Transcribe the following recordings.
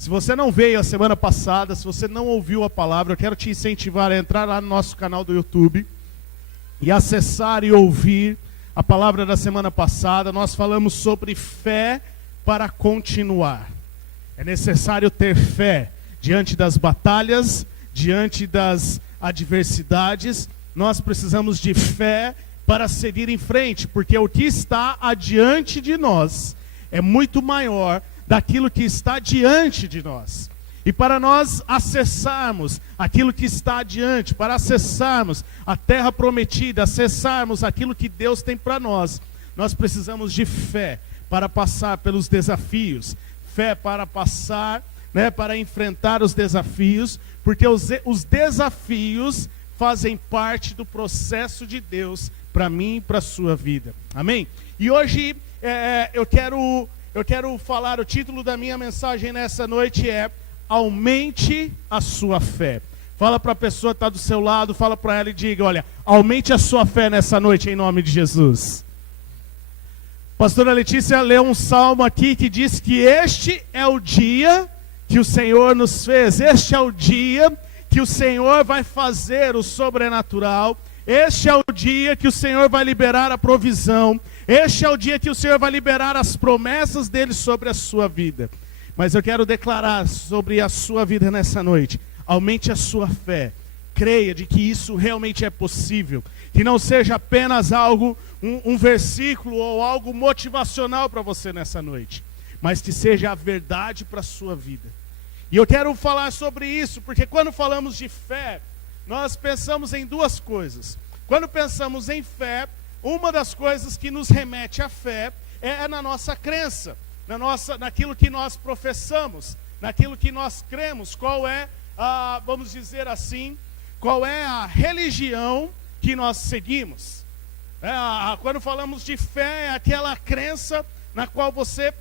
Se você não veio a semana passada, se você não ouviu a palavra, eu quero te incentivar a entrar lá no nosso canal do YouTube e acessar e ouvir a palavra da semana passada. Nós falamos sobre fé para continuar. É necessário ter fé diante das batalhas, diante das adversidades. Nós precisamos de fé para seguir em frente, porque o que está adiante de nós é muito maior daquilo que está diante de nós. E para nós acessarmos aquilo que está adiante, para acessarmos a terra prometida, acessarmos aquilo que Deus tem para nós, nós precisamos de fé para passar pelos desafios, fé para passar, para enfrentar os desafios, porque os desafios fazem parte do processo de Deus para mim e para a sua vida. Amém? E hoje eu quero falar, o título da minha mensagem nessa noite é Aumente a sua fé. Fala para a pessoa que está do seu lado, fala para ela e diga, olha, aumente a sua fé nessa noite em nome de Jesus. Pastora Letícia leu um salmo aqui que diz que este é o dia que o Senhor nos fez, este é o dia que o Senhor vai fazer o sobrenatural, este é o dia que o Senhor vai liberar a provisão, este é o dia que o Senhor vai liberar as promessas dele sobre a sua vida. Mas eu quero declarar sobre a sua vida nessa noite, aumente a sua fé, creia de que isso realmente é possível, que não seja apenas algo, um versículo ou algo motivacional para você nessa noite, mas que seja a verdade para a sua vida. E eu quero falar sobre isso, porque quando falamos de fé, nós pensamos em duas coisas. Quando pensamos em fé, uma das coisas que nos remete à fé é na nossa crença, naquilo que nós professamos, naquilo que nós cremos, qual é, vamos dizer assim, qual é a religião que nós seguimos. Quando falamos de fé, é aquela crença na qual você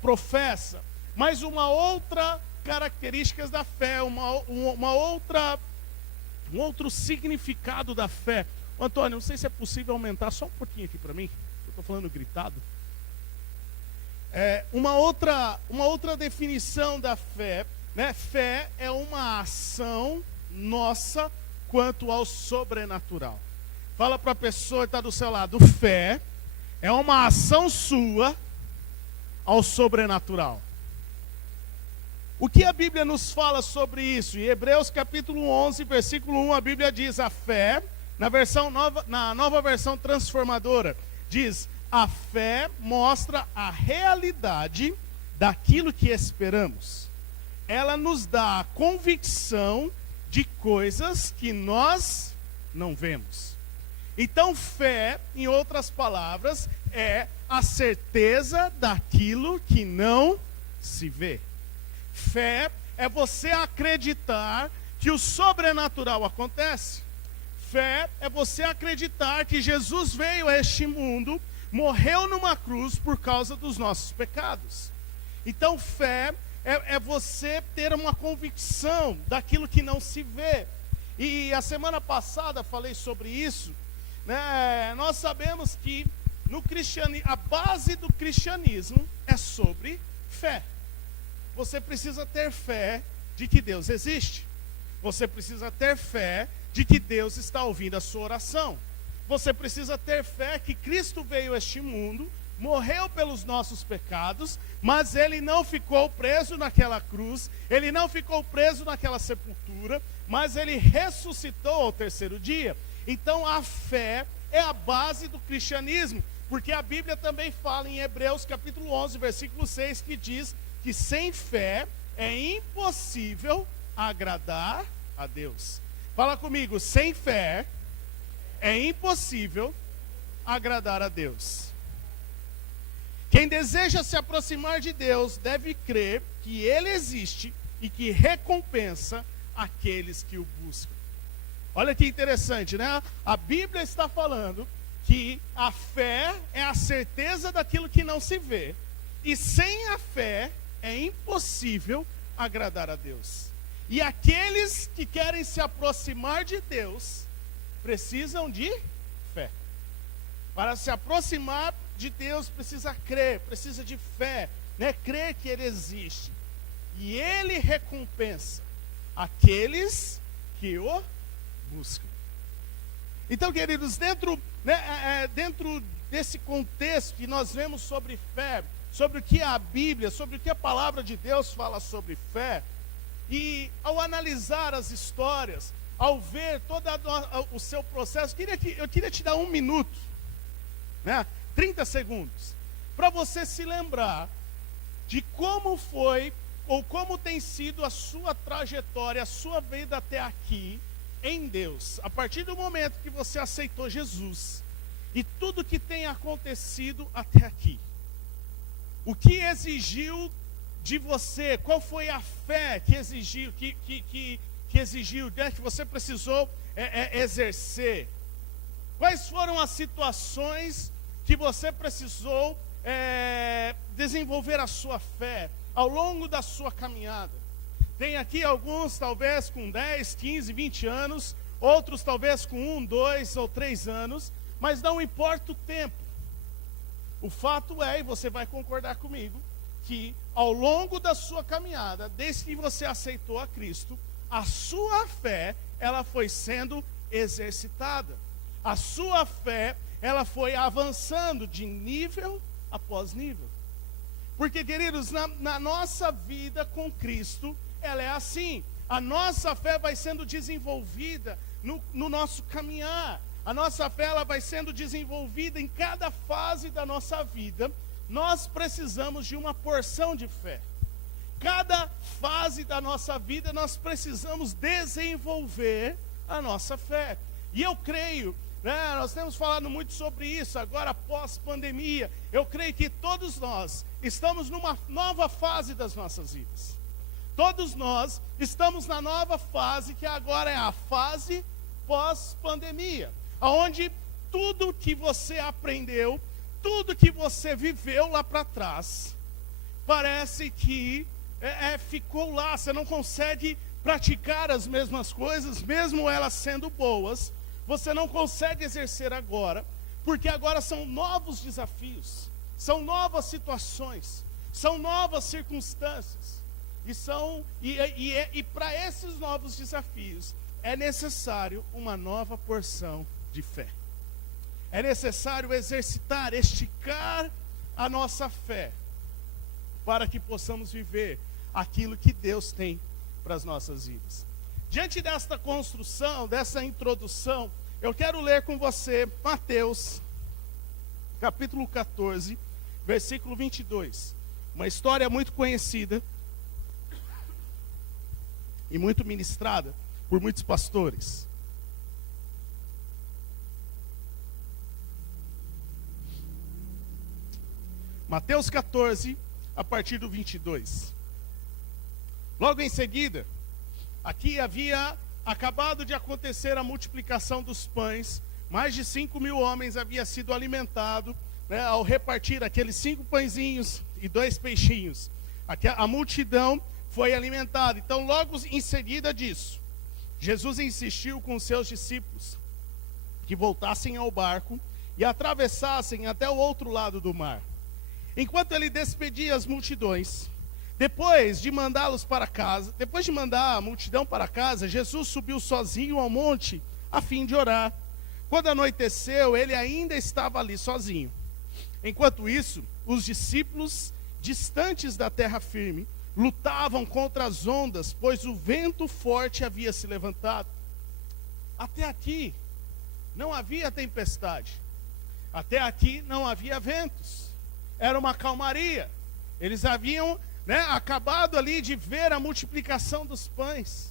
professa. Mas uma outra característica da fé, um outro significado da fé. Antônio, não sei se é possível aumentar só um pouquinho aqui para mim. Eu estou falando gritado. Uma outra definição da fé, Fé é uma ação nossa quanto ao sobrenatural. Fala para a pessoa que está do seu lado, fé é uma ação sua ao sobrenatural. O que a Bíblia nos fala sobre isso? Em Hebreus capítulo 11, versículo 1, a Bíblia diz, a fé, na nova versão transformadora, diz, a fé mostra a realidade daquilo que esperamos. Ela nos dá a convicção de coisas que nós não vemos. Então, fé, em outras palavras, é a certeza daquilo que não se vê. Fé é você acreditar que o sobrenatural acontece. Fé é você acreditar que Jesus veio a este mundo, morreu numa cruz por causa dos nossos pecados. Então, fé é você ter uma convicção daquilo que não se vê. E a semana passada falei sobre isso. Nós sabemos que no a base do cristianismo é sobre fé. Você precisa ter fé de que Deus existe. Você precisa ter fé de que Deus está ouvindo a sua oração. Você precisa ter fé que Cristo veio a este mundo, morreu pelos nossos pecados, mas Ele não ficou preso naquela cruz, Ele não ficou preso naquela sepultura, mas Ele ressuscitou ao terceiro dia. Então a fé é a base do cristianismo, porque a Bíblia também fala em Hebreus capítulo 11, versículo 6, que diz que sem fé é impossível agradar a Deus. Fala comigo, sem fé é impossível agradar a Deus. Quem deseja se aproximar de Deus deve crer que Ele existe e que recompensa aqueles que o buscam. Olha que interessante, né? A Bíblia está falando que a fé é a certeza daquilo que não se vê. E sem a fé é impossível agradar a Deus. E aqueles que querem se aproximar de Deus precisam de fé. Para se aproximar de Deus precisa crer, precisa de fé, crer que Ele existe. e ele recompensa aqueles que o buscam. Então, queridos, dentro desse contexto que nós vemos sobre fé, sobre o que a Bíblia, sobre o que a palavra de Deus fala sobre fé, e ao analisar as histórias, ao ver todo o seu processo, eu queria te dar 1 minuto, 30 segundos, para você se lembrar de como foi, ou como tem sido a sua trajetória, a sua vida até aqui, em Deus, a partir do momento que você aceitou Jesus, e tudo que tem acontecido até aqui. O que exigiu de você? Qual foi a fé que exigiu, que você precisou exercer? Quais foram as situações que você precisou desenvolver a sua fé ao longo da sua caminhada? Tem aqui alguns talvez com 10, 15, 20 anos, outros talvez com 1, 2 ou 3 anos, mas não importa o tempo. O fato é, e você vai concordar comigo, que ao longo da sua caminhada, desde que você aceitou a Cristo, a sua fé, ela foi sendo exercitada. A sua fé, ela foi avançando de nível após nível. Porque, queridos, na nossa vida com Cristo, ela é assim. A nossa fé vai sendo desenvolvida no nosso caminhar. A nossa fé, ela vai sendo desenvolvida em cada fase da nossa vida. Nós precisamos de uma porção de fé. Cada fase da nossa vida, nós precisamos desenvolver a nossa fé. E eu creio, nós temos falado muito sobre isso, agora pós-pandemia. Eu creio que todos nós estamos numa nova fase das nossas vidas. Todos nós estamos na nova fase, que agora é a fase pós-pandemia, onde tudo que você aprendeu, tudo que você viveu lá para trás, parece que ficou lá. Você não consegue praticar as mesmas coisas, mesmo elas sendo boas, você não consegue exercer agora, porque agora são novos desafios, são novas situações, são novas circunstâncias. E para esses novos desafios, é necessário uma nova porção de fé. É necessário exercitar, esticar a nossa fé, para que possamos viver aquilo que Deus tem para as nossas vidas. Diante desta construção, dessa introdução, eu quero ler com você Mateus, capítulo 14, versículo 22. Uma história muito conhecida e muito ministrada por muitos pastores. Mateus 14, a partir do 22. Logo em seguida, aqui havia acabado de acontecer a multiplicação dos pães. Mais de 5.000 homens haviam sido alimentados, ao repartir aqueles 5 pãezinhos e 2 peixinhos. A multidão foi alimentada. Então, logo em seguida disso, Jesus insistiu com os seus discípulos que voltassem ao barco e atravessassem até o outro lado do mar. Enquanto ele despedia as multidões, depois de mandar a multidão para casa, Jesus subiu sozinho ao monte a fim de orar. Quando anoiteceu, ele ainda estava ali sozinho. Enquanto isso, os discípulos, distantes da terra firme, lutavam contra as ondas, pois o vento forte havia se levantado. Até aqui não havia tempestade. Até aqui não havia ventos. Era uma calmaria. Eles haviam acabado ali de ver a multiplicação dos pães.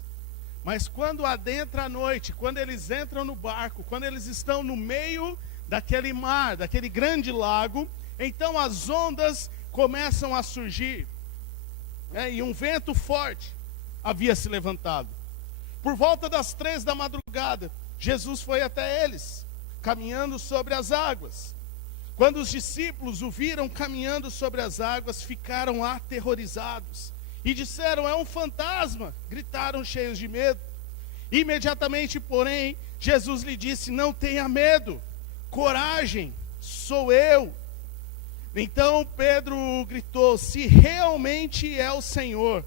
Mas quando adentra a noite, quando eles entram no barco, quando eles estão no meio daquele mar, daquele grande lago, então as ondas começam a surgir. E um vento forte havia se levantado. Por volta das 3 da madrugada, Jesus foi até eles, caminhando sobre as águas. Quando os discípulos o viram caminhando sobre as águas, ficaram aterrorizados e disseram: é um fantasma! Gritaram cheios de medo. Imediatamente, porém, Jesus lhe disse: não tenha medo, coragem, sou eu. Então Pedro gritou: se realmente é o Senhor,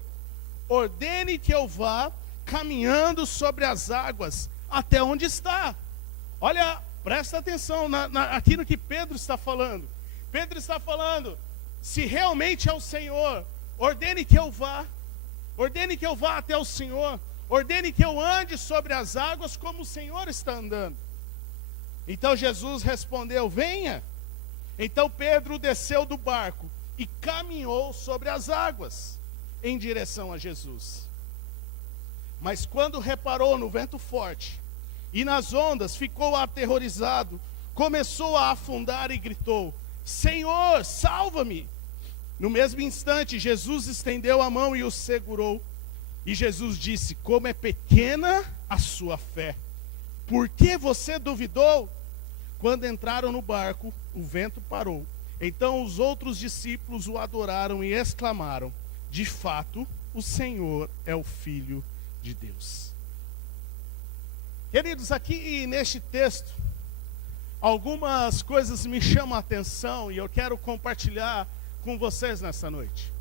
ordene que eu vá caminhando sobre as águas até onde está. Olha, presta atenção aqui no que Pedro está falando. Pedro está falando, se realmente é o Senhor, ordene que eu vá até o Senhor, ordene que eu ande sobre as águas como o Senhor está andando. Então Jesus respondeu, venha. Então Pedro desceu do barco e caminhou sobre as águas em direção a Jesus. Mas quando reparou no vento forte e nas ondas, ficou aterrorizado, começou a afundar e gritou, Senhor, salva-me! No mesmo instante, Jesus estendeu a mão e o segurou. E Jesus disse, como é pequena a sua fé, por que você duvidou? Quando entraram no barco, o vento parou. Então os outros discípulos o adoraram e exclamaram, de fato, o Senhor é o Filho de Deus. Queridos, aqui neste texto, algumas coisas me chamam a atenção e eu quero compartilhar com vocês nessa noite.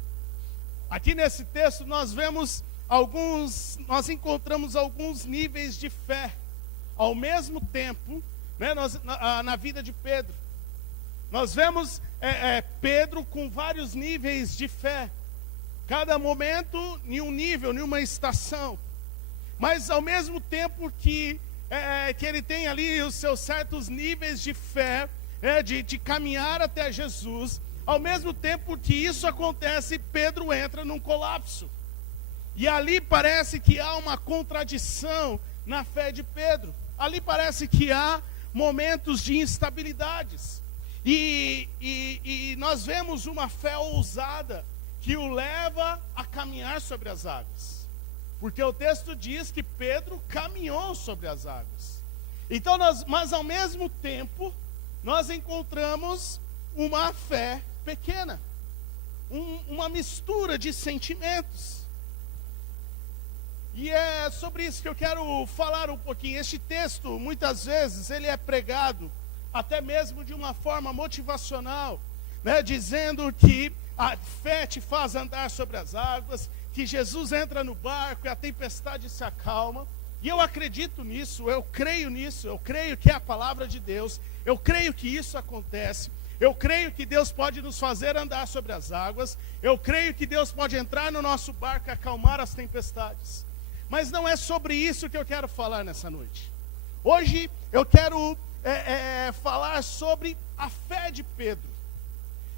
Aqui nesse texto nós encontramos alguns níveis de fé, ao mesmo tempo, né, na vida de Pedro. Nós vemos Pedro com vários níveis de fé, cada momento em um nível, em uma estação. Mas ao mesmo tempo que ele tem ali os seus certos níveis de fé, de caminhar até Jesus, ao mesmo tempo que isso acontece, Pedro entra num colapso. E ali parece que há uma contradição na fé de Pedro. Ali parece que há momentos de instabilidades. E nós vemos uma fé ousada que o leva a caminhar sobre as águas. Porque o texto diz que Pedro caminhou sobre as águas. Então, mas ao mesmo tempo, nós encontramos uma fé pequena. Uma mistura de sentimentos. E é sobre isso que eu quero falar um pouquinho. Este texto, muitas vezes, ele é pregado até mesmo de uma forma motivacional, né? Dizendo que a fé te faz andar sobre as águas, que Jesus entra no barco e a tempestade se acalma. E eu acredito nisso, eu creio nisso, eu creio que é a palavra de Deus, eu creio que isso acontece, eu creio que Deus pode nos fazer andar sobre as águas, eu creio que Deus pode entrar no nosso barco e acalmar as tempestades. Mas não é sobre isso que eu quero falar nessa noite. Hoje eu quero falar sobre a fé de Pedro.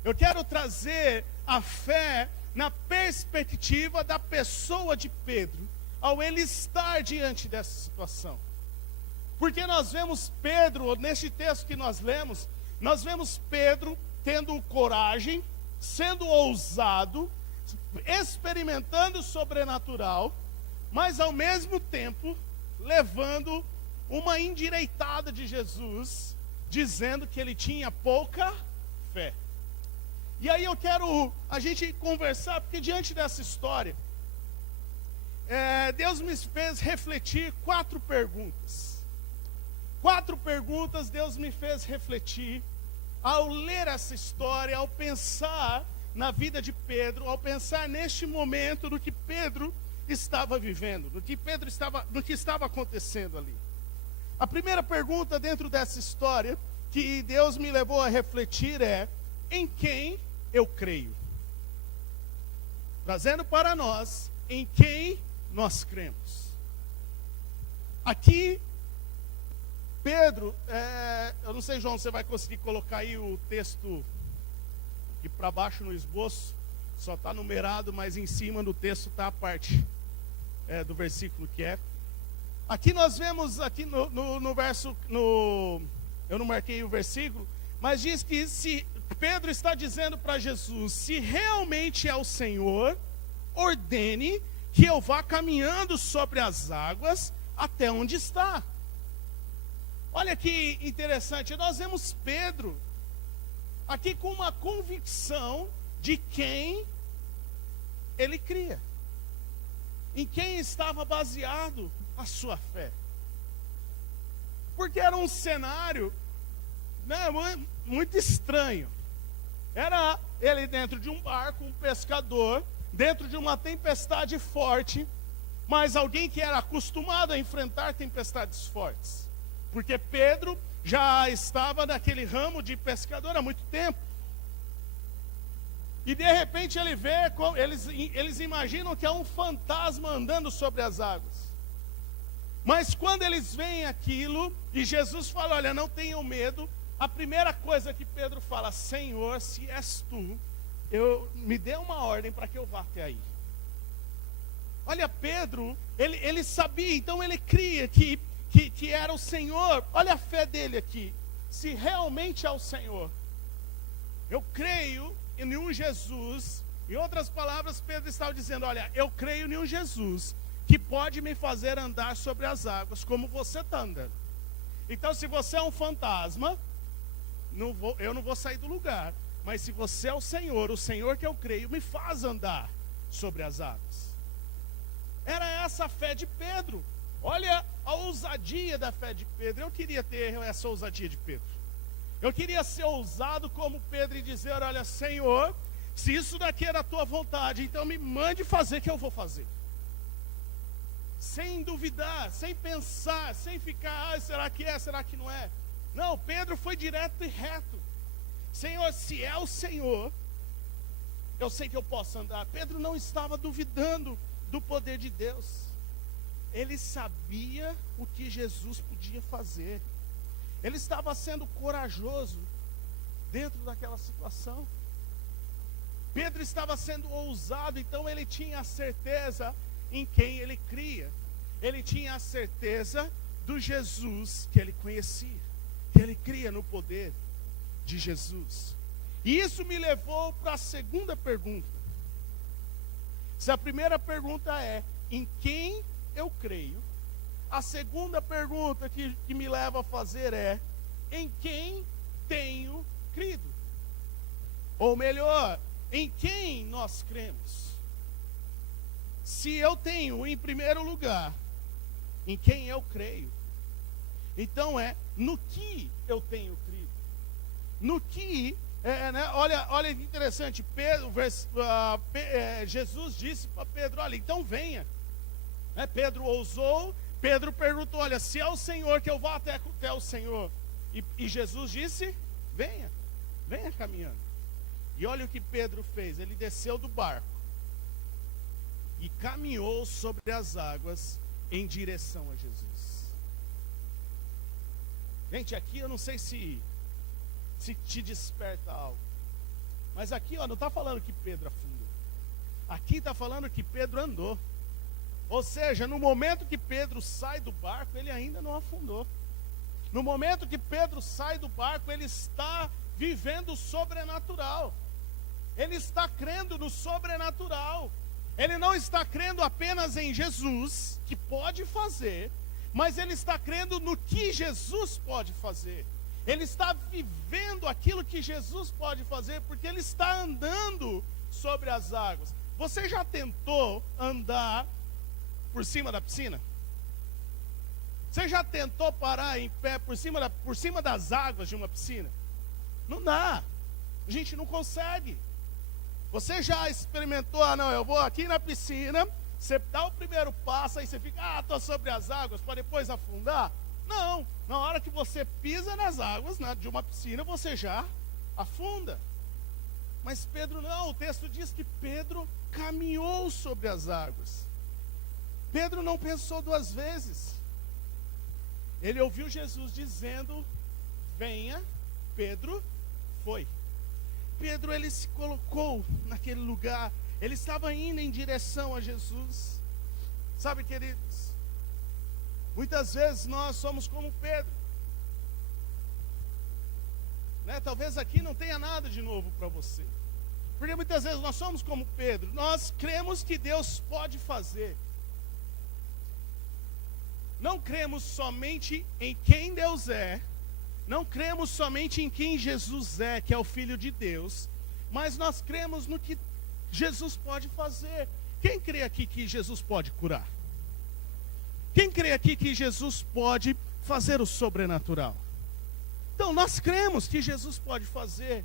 Eu quero trazer a fé na perspectiva da pessoa de Pedro, ao ele estar diante dessa situação. Porque nós vemos Pedro, neste texto que nós vemos Pedro tendo coragem, sendo ousado, experimentando o sobrenatural, mas ao mesmo tempo levando uma endireitada de Jesus, dizendo que ele tinha pouca fé. E aí eu quero a gente conversar, porque diante dessa história, Deus me fez refletir 4 perguntas. 4 perguntas Deus me fez refletir ao ler essa história, ao pensar na vida de Pedro, ao pensar neste momento do que Pedro estava vivendo, do que estava acontecendo ali. A primeira pergunta dentro dessa história que Deus me levou a refletir é: em quem eu creio? Trazendo para nós, em quem nós cremos. Aqui, Pedro, eu não sei, João, você vai conseguir colocar aí o texto aqui para baixo no esboço, só está numerado, mas em cima do texto está a parte do versículo que é. Aqui nós vemos, aqui no verso, eu não marquei o versículo, mas diz que se Pedro está dizendo para Jesus, se realmente é o Senhor, ordene que eu vá caminhando sobre as águas até onde está. Olha que interessante, nós vemos Pedro aqui com uma convicção de quem ele cria, em quem estava baseado a sua fé. Porque era um cenário, né, muito estranho. Era ele dentro de um barco, um pescador, dentro de uma tempestade forte, mas alguém que era acostumado a enfrentar tempestades fortes. Porque Pedro já estava naquele ramo de pescador há muito tempo. E de repente ele vê, eles imaginam que é um fantasma andando sobre as águas. Mas quando eles veem aquilo, e Jesus fala, olha, não tenham medo, a primeira coisa que Pedro fala, Senhor, se és tu, me dê uma ordem para que eu vá até aí. Olha, Pedro, ele sabia, então ele cria que era o Senhor. Olha a fé dele aqui. Se realmente é o Senhor, eu creio em um Jesus. Em outras palavras, Pedro estava dizendo, olha, eu creio em um Jesus que pode me fazer andar sobre as águas, como você está andando. Então, se você é um fantasma, eu não vou sair do lugar. Mas se você é o Senhor que eu creio, me faz andar sobre as águas. Era essa a fé de Pedro. Olha a ousadia da fé de Pedro. Eu queria ter essa ousadia de Pedro. Eu queria ser ousado como Pedro e dizer, olha, Senhor, se isso daqui é da tua vontade, então me mande fazer que eu vou fazer. Sem duvidar, sem pensar, sem ficar, será que é, será que não é? Não, Pedro foi direto e reto. Senhor, se é o Senhor, eu sei que eu posso andar. Pedro não estava duvidando do poder de Deus. Ele sabia o que Jesus podia fazer. Ele estava sendo corajoso dentro daquela situação. Pedro estava sendo ousado, então ele tinha a certeza em quem ele cria. Ele tinha a certeza do Jesus que ele conhecia, que ele cria no poder de Jesus. E isso me levou para a segunda pergunta. Se a primeira pergunta é, em quem eu creio? A segunda pergunta que me leva a fazer é, em quem tenho crido? Ou melhor, em quem nós cremos? Se eu tenho, em primeiro lugar, em quem eu creio, então é no que eu tenho crido. No que, né, olha que interessante, Jesus disse para Pedro, olha, então venha. Pedro ousou, Pedro perguntou, olha, se é o Senhor que eu vá até o Senhor. E Jesus disse, venha caminhando. E olha o que Pedro fez, ele desceu do barco e caminhou sobre as águas em direção a Jesus. Gente, aqui eu não sei se te desperta algo, mas aqui não está falando que Pedro afundou, aqui está falando que Pedro andou. Ou seja, no momento que Pedro sai do barco, ele ainda não afundou. No momento que Pedro sai do barco, ele está vivendo o sobrenatural. Ele está crendo no sobrenatural. Ele não está crendo apenas em Jesus, que pode fazer, mas ele está crendo no que Jesus pode fazer. Ele está vivendo aquilo que Jesus pode fazer, porque ele está andando sobre as águas. Você já tentou andar por cima da piscina? Você já tentou parar em pé por cima das águas de uma piscina? Não dá. A gente não consegue. Você já experimentou, não, eu vou aqui na piscina, você dá o primeiro passo, aí você fica, estou sobre as águas, para depois afundar? Não, na hora que você pisa nas águas, né, de uma piscina, você já afunda. Mas Pedro não, o texto diz que Pedro caminhou sobre as águas. Pedro não pensou duas vezes. Ele ouviu Jesus dizendo, venha, Pedro foi. Pedro, ele se colocou naquele lugar, ele estava indo em direção a Jesus. Sabe, queridos, muitas vezes nós somos como Pedro, né? Talvez aqui não tenha nada de novo para você, porque muitas vezes nós somos como Pedro, nós cremos que Deus pode fazer. Não cremos somente em quem Deus é, não cremos somente em quem Jesus é, que é o Filho de Deus, mas nós cremos no que Jesus pode fazer. Quem crê aqui que Jesus pode curar? Quem crê aqui que Jesus pode fazer o sobrenatural? Então nós cremos que Jesus pode fazer.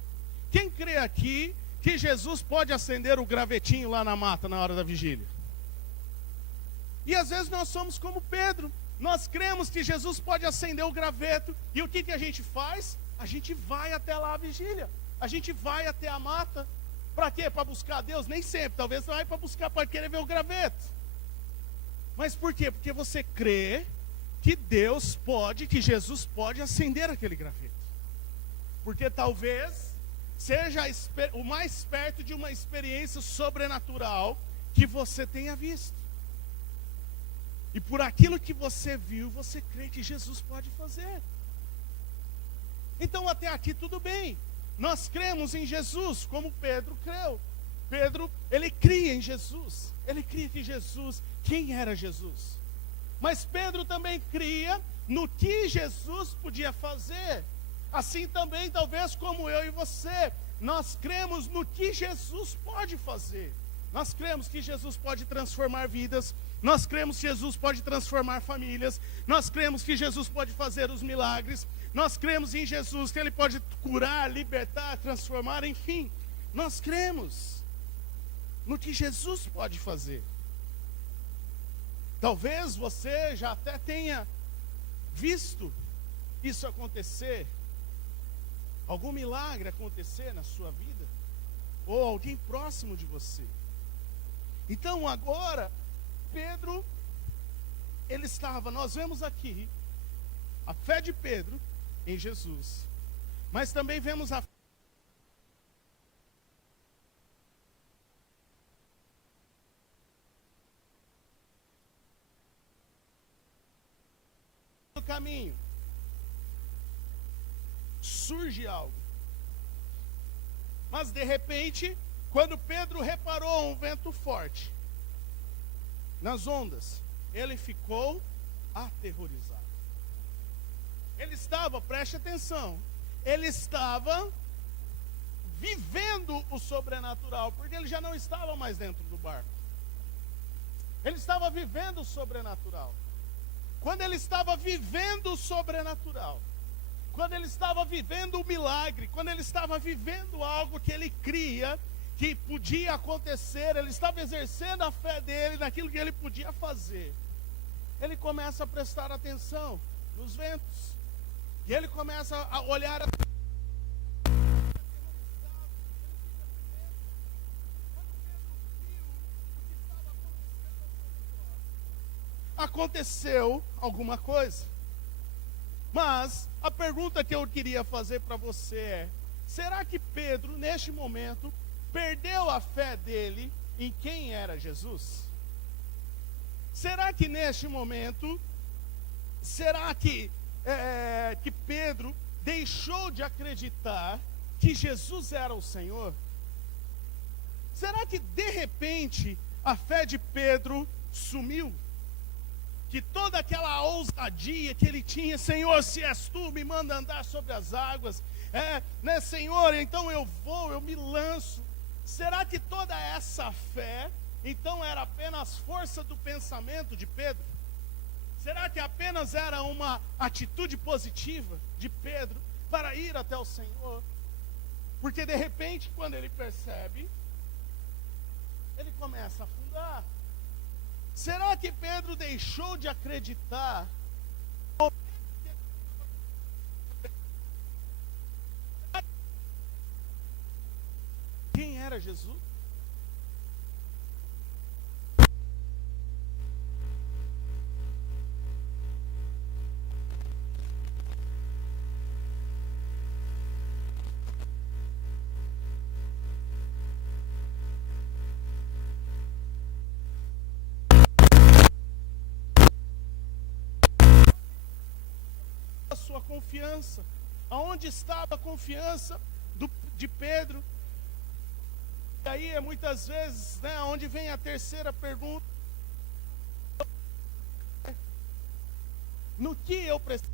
Quem crê aqui que Jesus pode acender o gravetinho lá na mata na hora da vigília. E às vezes nós somos como Pedro. Nós cremos que Jesus pode acender o graveto. E o que a gente faz? A gente vai até lá a vigília. A gente vai até a mata. Para quê? Para buscar Deus? Nem sempre. Talvez você vai para buscar, para querer ver o graveto. Mas por quê? Porque você crê que Deus pode, que Jesus pode acender aquele graveto. Porque talvez seja o mais perto de uma experiência sobrenatural que você tenha visto. E por aquilo que você viu, você crê que Jesus pode fazer. Então até aqui tudo bem. Nós cremos em Jesus, como Pedro creu. Pedro, ele cria em Jesus. Ele cria que Jesus, quem era Jesus? Mas Pedro também cria no que Jesus podia fazer. Assim também, talvez como eu e você, nós cremos no que Jesus pode fazer. Nós cremos que Jesus pode transformar vidas. Nós cremos que Jesus pode transformar famílias. Nós cremos que Jesus pode fazer os milagres. Nós cremos em Jesus, que Ele pode curar, libertar, transformar, enfim. Nós cremos no que Jesus pode fazer. Talvez você já até tenha visto isso acontecer, algum milagre acontecer na sua vida, ou alguém próximo de você. Então agora, Pedro, ele estava, nós vemos aqui, a fé de Pedro em Jesus, mas também vemos a no caminho, surge algo, mas de repente, quando Pedro reparou um vento forte nas ondas, ele ficou aterrorizado. Ele estava, preste atenção, ele estava vivendo o sobrenatural, porque ele já não estava mais dentro do barco. Ele estava vivendo o sobrenatural. Quando ele estava vivendo o sobrenatural, quando ele estava vivendo o milagre, quando ele estava vivendo algo que ele cria que podia acontecer, ele estava exercendo a fé dele naquilo que ele podia fazer. Ele começa a prestar atenção nos ventos. E ele começa a olhar aconteceu alguma coisa. Mas a pergunta que eu queria fazer para você é: será que Pedro, neste momento, perdeu a fé dele em quem era Jesus? Será que neste momento, será que Pedro deixou de acreditar que Jesus era o Senhor? Será que de repente a fé de Pedro sumiu? Que toda aquela ousadia que ele tinha, Senhor, se és tu, me manda andar sobre as águas, Senhor, então eu vou, eu me lanço. Será que toda essa fé, então, era apenas força do pensamento de Pedro? Será que apenas era uma atitude positiva de Pedro para ir até o Senhor? Porque de repente, quando ele percebe, ele começa a afundar. Será que Pedro deixou de acreditar? Quem era Jesus? A sua confiança, aonde estava a confiança de Pedro? E aí é muitas vezes, onde vem a terceira pergunta: no que eu preciso?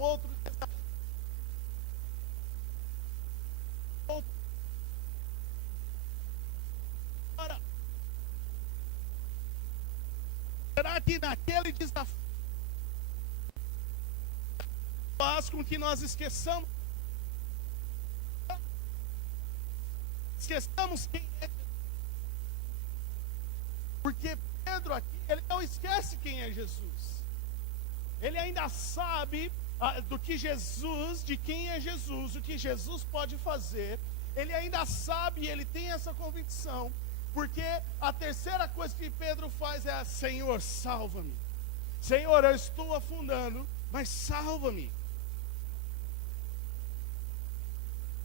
outro desafio. Será que naquele desafio faz com que nós esqueçamos quem é Jesus? Porque Pedro aqui, ele não esquece quem é Jesus. Ele ainda sabe do que Jesus, de quem é Jesus, o que Jesus pode fazer. Ele ainda sabe, ele tem essa convicção. Porque a terceira coisa que Pedro faz é: Senhor, salva-me. Senhor, eu estou afundando, mas salva-me.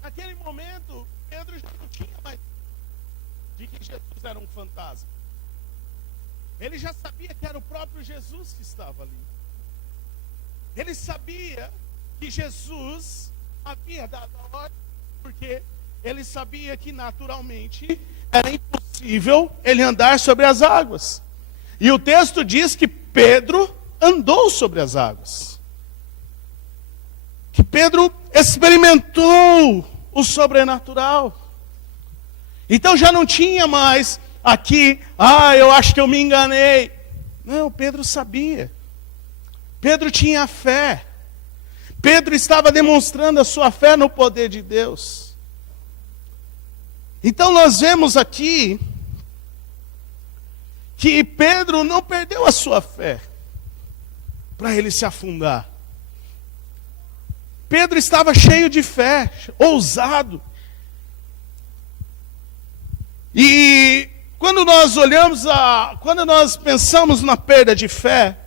Naquele momento, Pedro já não tinha mais de que Jesus era um fantasma. Ele já sabia que era o próprio Jesus que estava ali. Ele sabia que Jesus havia dado a ordem, porque ele sabia que naturalmente era impossível ele andar sobre as águas. E o texto diz que Pedro andou sobre as águas. Que Pedro experimentou o sobrenatural. Então já não tinha mais aqui, eu acho que eu me enganei. Não, Pedro sabia. Pedro tinha fé. Pedro estava demonstrando a sua fé no poder de Deus. Então nós vemos aqui que Pedro não perdeu a sua fé para ele se afundar. Pedro estava cheio de fé, ousado. E quando nós pensamos na perda de fé,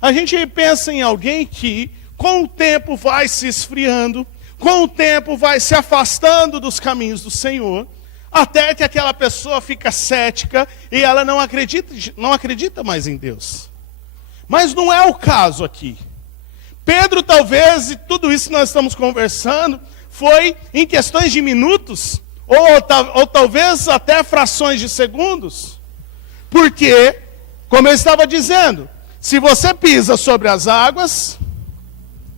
a gente pensa em alguém que com o tempo vai se esfriando, com o tempo vai se afastando dos caminhos do Senhor, até que aquela pessoa fica cética e ela não acredita mais em Deus. Mas não é o caso aqui. Pedro, talvez, e tudo isso que nós estamos conversando, foi em questões de minutos, ou talvez até frações de segundos. Porque, como eu estava dizendo, se você pisa sobre as águas,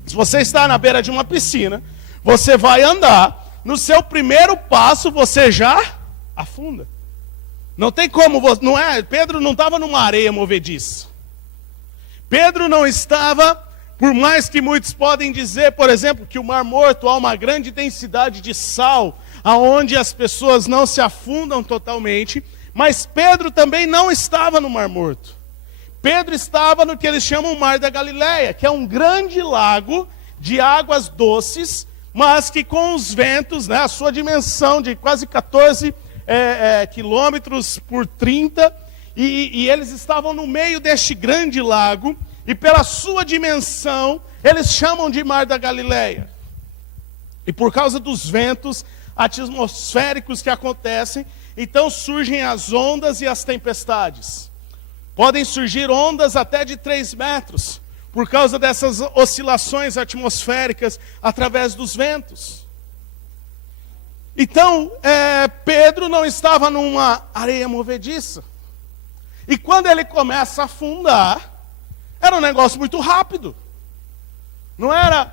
se você está na beira de uma piscina, você vai andar, no seu primeiro passo você já afunda. Não tem como, Pedro não estava numa areia movediça. Pedro não estava, por mais que muitos podem dizer, por exemplo, que o Mar Morto há uma grande densidade de sal, aonde as pessoas não se afundam totalmente, mas Pedro também não estava no Mar Morto. Pedro estava no que eles chamam o Mar da Galileia, que é um grande lago de águas doces, mas que com os ventos, a sua dimensão de quase 14 quilômetros por 30, e eles estavam no meio deste grande lago, e pela sua dimensão, eles chamam de Mar da Galileia. E por causa dos ventos atmosféricos que acontecem, então surgem as ondas e as tempestades. Podem surgir ondas até de 3 metros, por causa dessas oscilações atmosféricas através dos ventos. Então, Pedro não estava numa areia movediça. E quando ele começa a afundar, era um negócio muito rápido. Não era,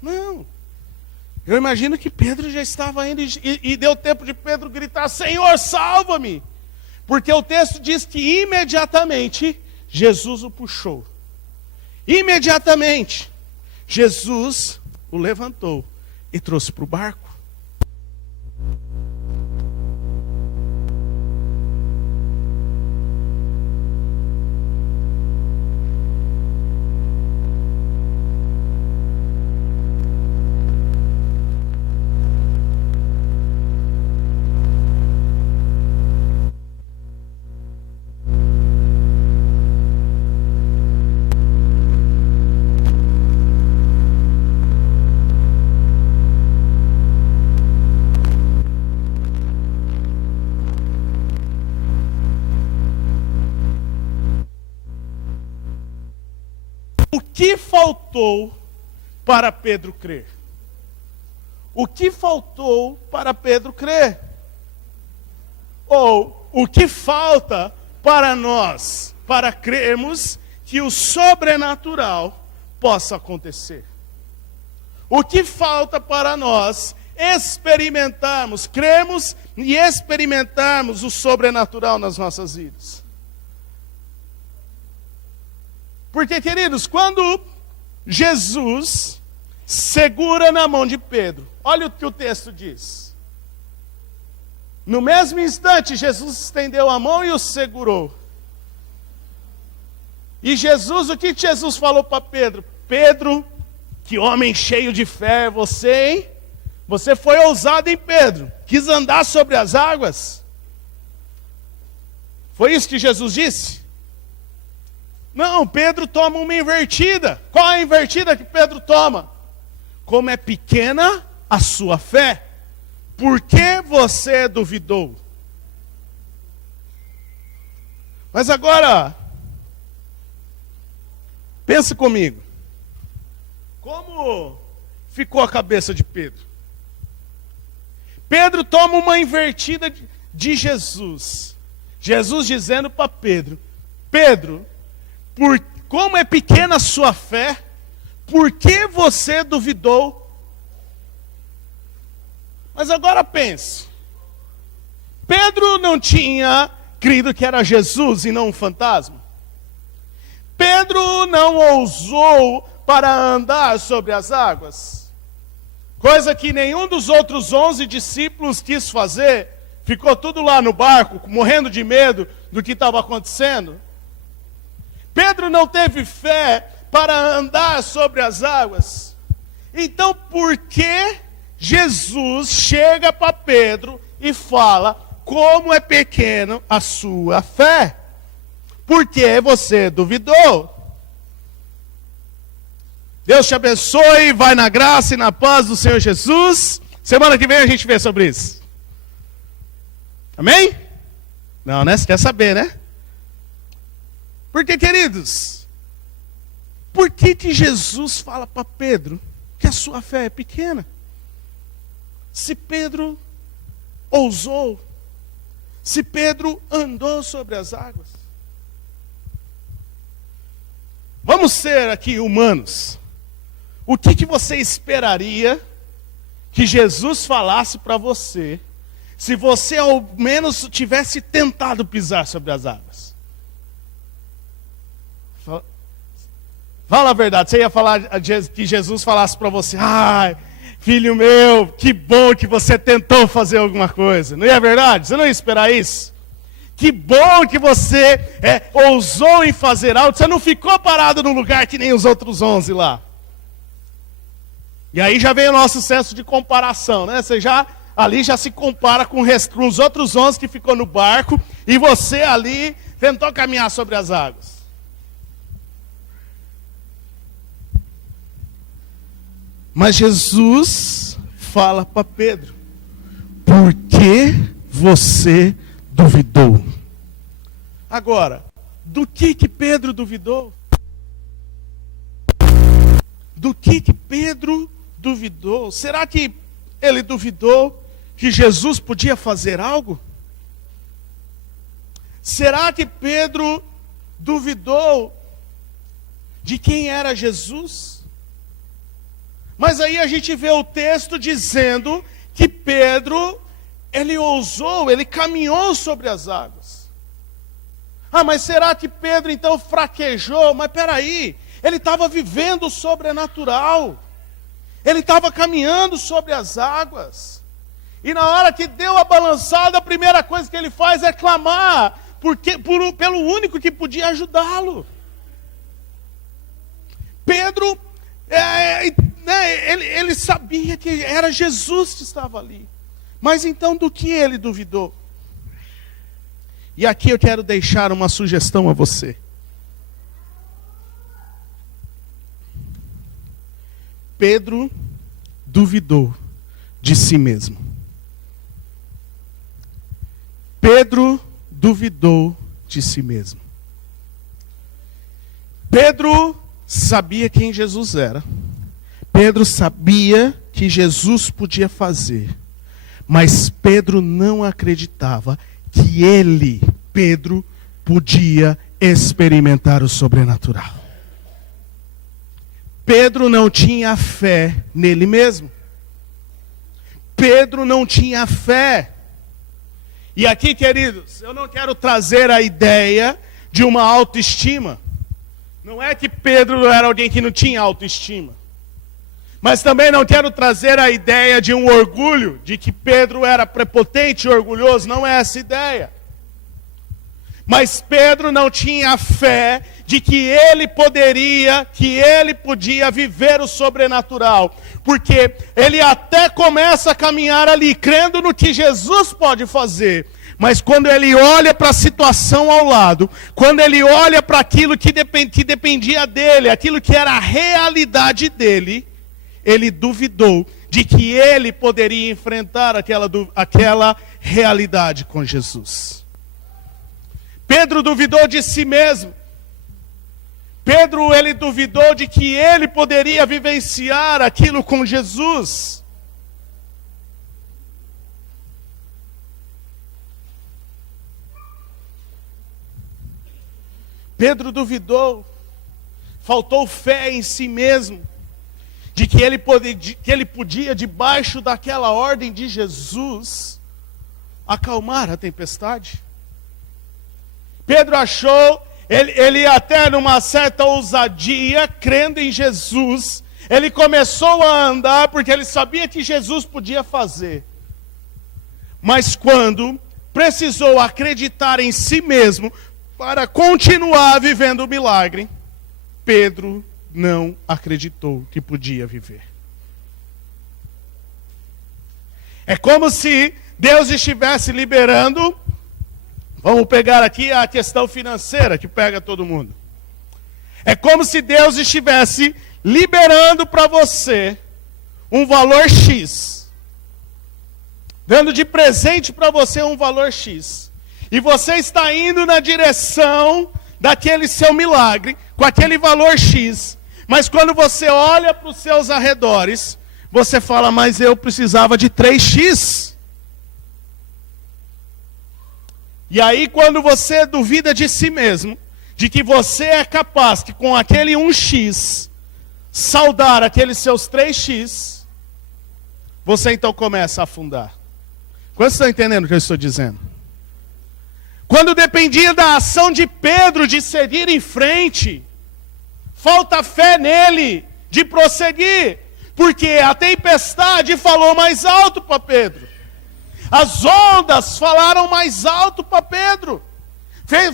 não. Eu imagino que Pedro já estava indo e deu tempo de Pedro gritar: Senhor, salva-me! Porque o texto diz que imediatamente Jesus o puxou. Imediatamente, Jesus o levantou e trouxe para o barco. O que faltou para Pedro crer? O que faltou para Pedro crer? Ou o que falta para nós, para crermos que o sobrenatural possa acontecer. O que falta para nós experimentarmos, cremos e experimentarmos o sobrenatural nas nossas vidas? Porque, queridos, quando Jesus segura na mão de Pedro, olha o que o texto diz. No mesmo instante, Jesus estendeu a mão e o segurou. E Jesus, o que Jesus falou para Pedro? Pedro, que homem cheio de fé é você, hein? Você foi ousado, hein, Pedro? Quis andar sobre as águas? Foi isso que Jesus disse? Não, Pedro toma uma invertida. Qual é a invertida que Pedro toma? Como é pequena a sua fé, por que você duvidou? Mas agora, pense comigo. Como ficou a cabeça de Pedro? Pedro toma uma invertida de Jesus. Jesus dizendo para Pedro: Pedro, como é pequena a sua fé, por que você duvidou? Mas agora pense. Pedro não tinha crido que era Jesus e não um fantasma? Pedro não ousou para andar sobre as águas? Coisa que nenhum dos outros 11 discípulos quis fazer. Ficou tudo lá no barco, morrendo de medo do que estava acontecendo. Pedro não teve fé para andar sobre as águas. Então, por que Jesus chega para Pedro e fala: como é pequeno a sua fé? Porque você duvidou. Deus te abençoe, vai na graça e na paz do Senhor Jesus. Semana que vem a gente vê sobre isso. Amém? Não, né? Você quer saber, né? Porque, queridos, por que Jesus fala para Pedro que a sua fé é pequena? Se Pedro ousou, se Pedro andou sobre as águas. Vamos ser aqui humanos. O que você esperaria que Jesus falasse para você, se você ao menos tivesse tentado pisar sobre as águas? Fala a verdade, você ia falar que Jesus falasse para você: ai, filho meu, que bom que você tentou fazer alguma coisa. Não é verdade? Você não ia esperar isso? Que bom que você ousou em fazer algo. Você não ficou parado no lugar que nem os outros 11 lá. E aí já vem o nosso senso de comparação, né? Você ali já se compara com os outros 11 que ficou no barco. E você ali tentou caminhar sobre as águas. Mas Jesus fala para Pedro: por que você duvidou? Agora, do que Pedro duvidou? Do que Pedro duvidou? Será que ele duvidou que Jesus podia fazer algo? Será que Pedro duvidou de quem era Jesus? Mas aí a gente vê o texto dizendo que Pedro, ele ousou, ele caminhou sobre as águas. Ah, mas será que Pedro então fraquejou? Mas peraí, ele estava vivendo o sobrenatural. Ele estava caminhando sobre as águas. E na hora que deu a balançada, a primeira coisa que ele faz é clamar pelo único que podia ajudá-lo. Pedro, ele sabia que era Jesus que estava ali. Mas então do que ele duvidou? E aqui eu quero deixar uma sugestão a você. Pedro duvidou de si mesmo. Pedro duvidou de si mesmo. Pedro sabia quem Jesus era. Pedro sabia que Jesus podia fazer. Mas Pedro não acreditava que ele, Pedro, podia experimentar o sobrenatural. Pedro não tinha fé nele mesmo. Pedro não tinha fé. E aqui, queridos, eu não quero trazer a ideia de uma autoestima. Não é que Pedro era alguém que não tinha autoestima. Mas também não quero trazer a ideia de um orgulho, de que Pedro era prepotente e orgulhoso. Não é essa ideia. Mas Pedro não tinha fé de que ele podia viver o sobrenatural. Porque ele até começa a caminhar ali, crendo no que Jesus pode fazer. Mas quando ele olha para a situação ao lado, quando ele olha para aquilo que dependia dele, aquilo que era a realidade dele, ele duvidou de que ele poderia enfrentar aquela realidade com Jesus. Pedro duvidou de si mesmo. Pedro, ele duvidou de que ele poderia vivenciar aquilo com Jesus. Pedro duvidou, faltou fé em si mesmo, de que ele podia, debaixo daquela ordem de Jesus, acalmar a tempestade. Pedro achou, ele até numa certa ousadia, crendo em Jesus, ele começou a andar porque ele sabia que Jesus podia fazer. Mas quando precisou acreditar em si mesmo, para continuar vivendo o milagre, Pedro não acreditou que podia viver. É como se Deus estivesse liberando, vamos pegar aqui a questão financeira que pega todo mundo. É como se Deus estivesse liberando para você um valor X, dando de presente para você um valor X. E você está indo na direção daquele seu milagre, com aquele valor X. Mas quando você olha para os seus arredores, você fala, mas eu precisava de 3X. E aí quando você duvida de si mesmo, de que você é capaz que com aquele 1X, saldar aqueles seus 3X, você então começa a afundar. Quantos estão entendendo o que eu estou dizendo? Quando dependia da ação de Pedro de seguir em frente, falta fé nele de prosseguir, porque a tempestade falou mais alto para Pedro, as ondas falaram mais alto para Pedro,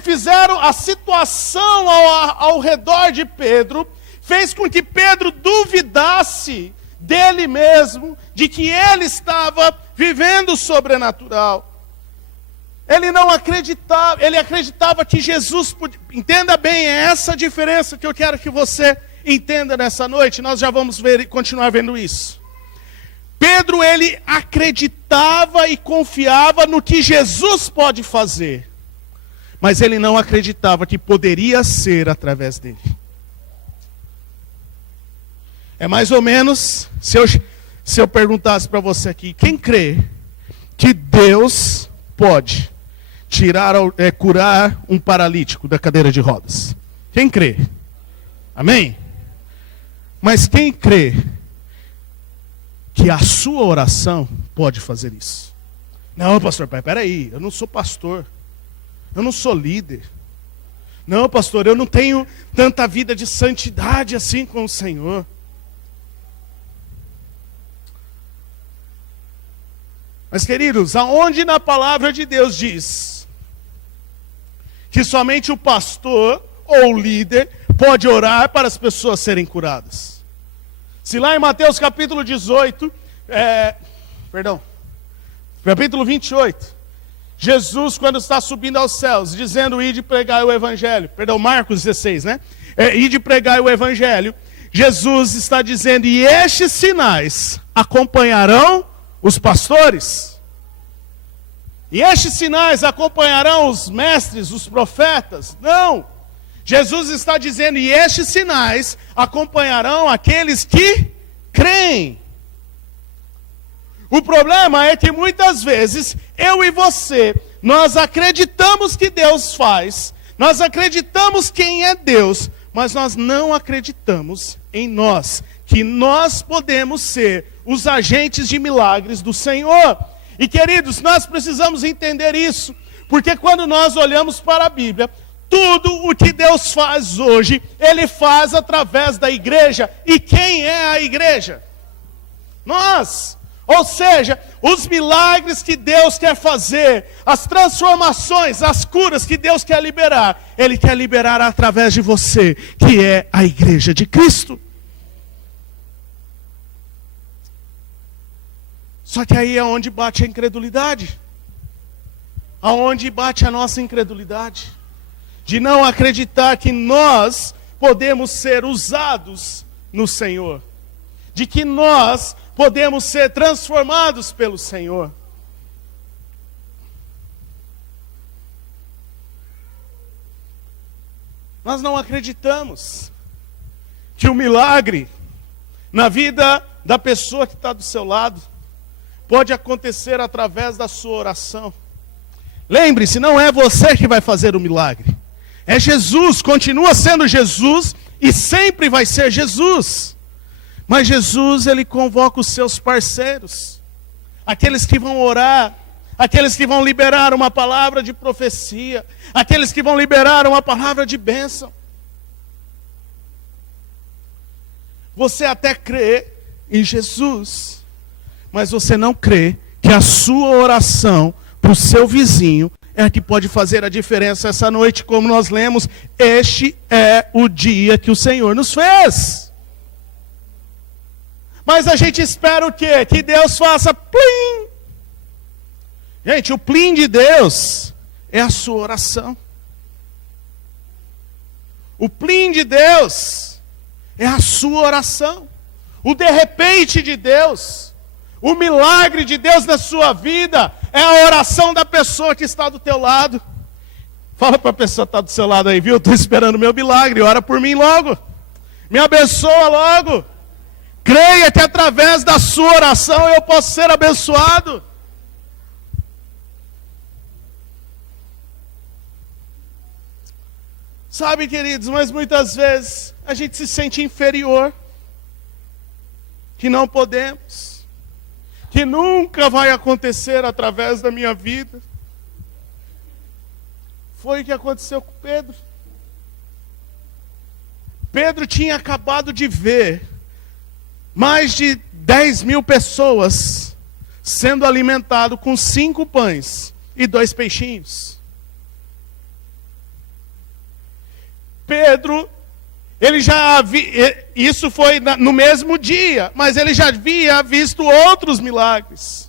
fizeram a situação ao redor de Pedro, fez com que Pedro duvidasse dele mesmo, de que ele estava vivendo o sobrenatural. Ele não acreditava, ele acreditava que Jesus podia. Entenda bem, é essa a diferença que eu quero que você entenda nessa noite. Nós já vamos continuar vendo isso. Pedro, ele acreditava e confiava no que Jesus pode fazer. Mas ele não acreditava que poderia ser através dele. É mais ou menos, se eu perguntasse para você aqui, quem crê que Deus pode curar um paralítico da cadeira de rodas? Quem crê? Amém? Mas quem crê que a sua oração pode fazer isso? Não, pastor, peraí, eu não sou pastor, eu não sou líder. Não, pastor, eu não tenho tanta vida de santidade assim com o Senhor. Mas, queridos, aonde na palavra de Deus diz que somente o pastor ou o líder pode orar para as pessoas serem curadas? Se lá em Mateus capítulo 28, Jesus, quando está subindo aos céus, dizendo, ide pregar o evangelho, Marcos 16, né? Ide pregar o evangelho, Jesus está dizendo, e estes sinais acompanharão os pastores. E estes sinais acompanharão os mestres, os profetas? Não. Jesus está dizendo, e estes sinais acompanharão aqueles que creem. O problema é que muitas vezes, eu e você, nós acreditamos que Deus faz, nós acreditamos quem é Deus, mas nós não acreditamos em nós, que nós podemos ser os agentes de milagres do Senhor. E queridos, nós precisamos entender isso, porque quando nós olhamos para a Bíblia, tudo o que Deus faz hoje, Ele faz através da igreja. E quem é a igreja? Nós. Ou seja, os milagres que Deus quer fazer, as transformações, as curas que Deus quer liberar, Ele quer liberar através de você, que é a igreja de Cristo. Só que aí é onde bate a incredulidade. Aonde bate a nossa incredulidade. De não acreditar que nós podemos ser usados no Senhor. De que nós podemos ser transformados pelo Senhor. Nós não acreditamos que o milagre na vida da pessoa que está do seu lado pode acontecer através da sua oração. Lembre-se, não é você que vai fazer o milagre. É Jesus, continua sendo Jesus e sempre vai ser Jesus. Mas Jesus, Ele convoca os seus parceiros. Aqueles que vão orar, aqueles que vão liberar uma palavra de profecia, aqueles que vão liberar uma palavra de bênção. Você até crê em Jesus, mas você não crê que a sua oração para o seu vizinho é a que pode fazer a diferença essa noite, como nós lemos. Este é o dia que o Senhor nos fez. Mas a gente espera o quê? Que Deus faça plim. Gente, o plim de Deus é a sua oração. O plim de Deus é a sua oração. O de repente de Deus, o milagre de Deus na sua vida é a oração da pessoa que está do teu lado. Fala para a pessoa que está do seu lado aí, viu? Estou esperando o meu milagre, ora por mim logo. Me abençoa logo. Creia que através da sua oração eu posso ser abençoado. Sabe, queridos, mas muitas vezes a gente se sente inferior. Que não podemos. Que nunca vai acontecer através da minha vida. Foi o que aconteceu com Pedro. Pedro tinha acabado de ver mais de 10 mil pessoas sendo alimentado com 5 pães e 2 peixinhos. Pedro, ele já havia, isso foi no mesmo dia, mas ele já havia visto outros milagres.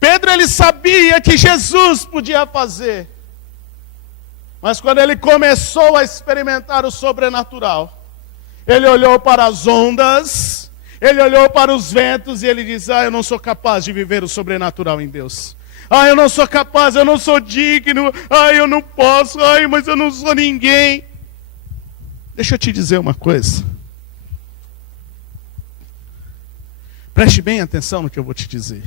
Pedro, ele sabia que Jesus podia fazer. Mas quando ele começou a experimentar o sobrenatural, ele olhou para as ondas, ele olhou para os ventos e ele diz: eu não sou capaz de viver o sobrenatural em Deus. Eu não sou capaz, eu não sou digno, eu não posso, mas eu não sou ninguém. Deixa eu te dizer uma coisa. Preste bem atenção no que eu vou te dizer.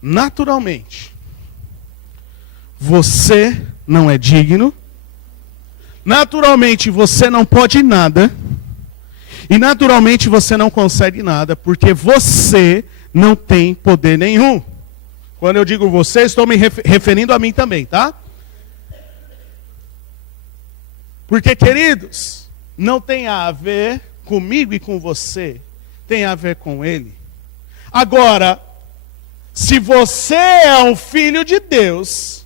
Naturalmente, você não é digno. Naturalmente, você não pode nada. E naturalmente, você não consegue nada, porque você não tem poder nenhum. Quando eu digo você, estou me referindo a mim também, tá? Porque, queridos, não tem a ver comigo e com você, tem a ver com Ele. Agora, se você é um filho de Deus,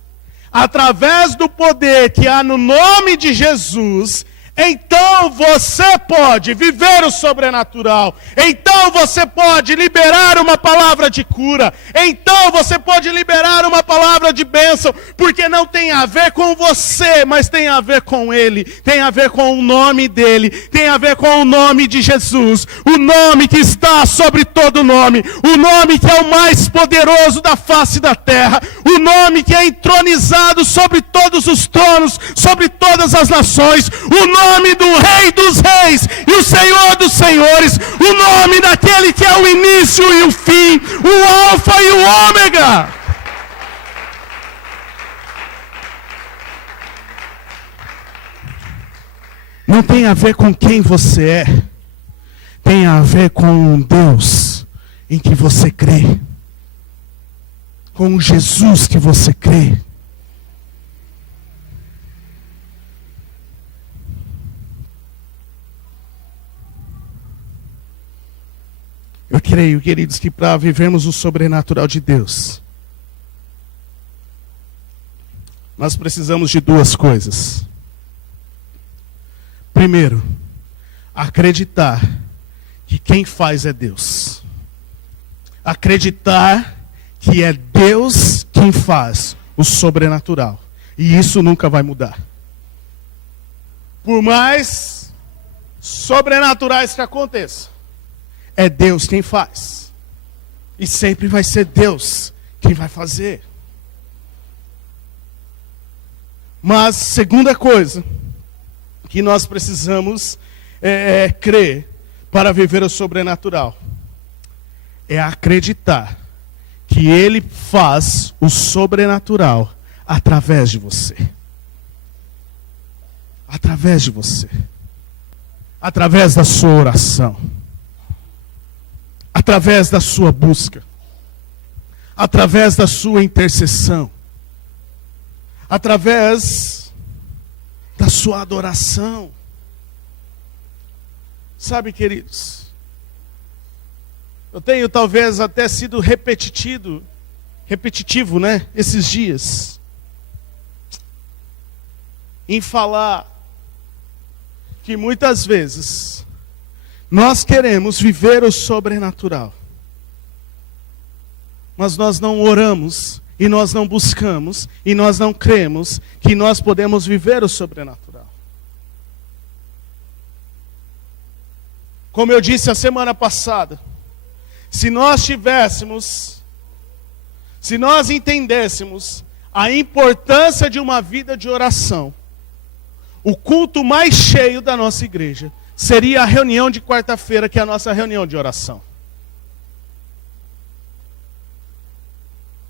através do poder que há no nome de Jesus, então você pode viver o sobrenatural. Então você pode liberar uma palavra de cura. Então você pode liberar uma palavra de bênção. Porque não tem a ver com você, mas tem a ver com Ele. Tem a ver com o nome dEle. Tem a ver com o nome de Jesus. O nome que está sobre todo nome. O nome que é o mais poderoso da face da terra. O nome que é entronizado sobre todos os tronos, sobre todas as nações. O nome do Rei dos Reis e o Senhor dos Senhores, o nome daquele que é o início e o fim, o Alfa e o Ômega. não tem a ver com quem você é, tem a ver com um Deus em que você crê, com um Jesus que você crê. Eu creio, queridos, que para vivermos o sobrenatural de Deus, nós precisamos de duas coisas. Primeiro, acreditar que quem faz é Deus. Acreditar que é Deus quem faz o sobrenatural. E isso nunca vai mudar. Por mais sobrenaturais que aconteçam, é Deus quem faz. E sempre vai ser Deus quem vai fazer. Mas, segunda coisa que nós precisamos crer para viver o sobrenatural é acreditar que Ele faz o sobrenatural através de você. Através de você. Através da sua oração. Através da sua busca. Através da sua intercessão. Através da sua adoração. Sabe, queridos, eu tenho talvez até sido repetitivo, né, esses dias, em falar que muitas vezes nós queremos viver o sobrenatural, mas nós não oramos, e nós não buscamos, e nós não cremos que nós podemos viver o sobrenatural. Como eu disse a semana passada, se nós entendêssemos a importância de uma vida de oração, o culto mais cheio da nossa igreja seria a reunião de quarta-feira, que é a nossa reunião de oração.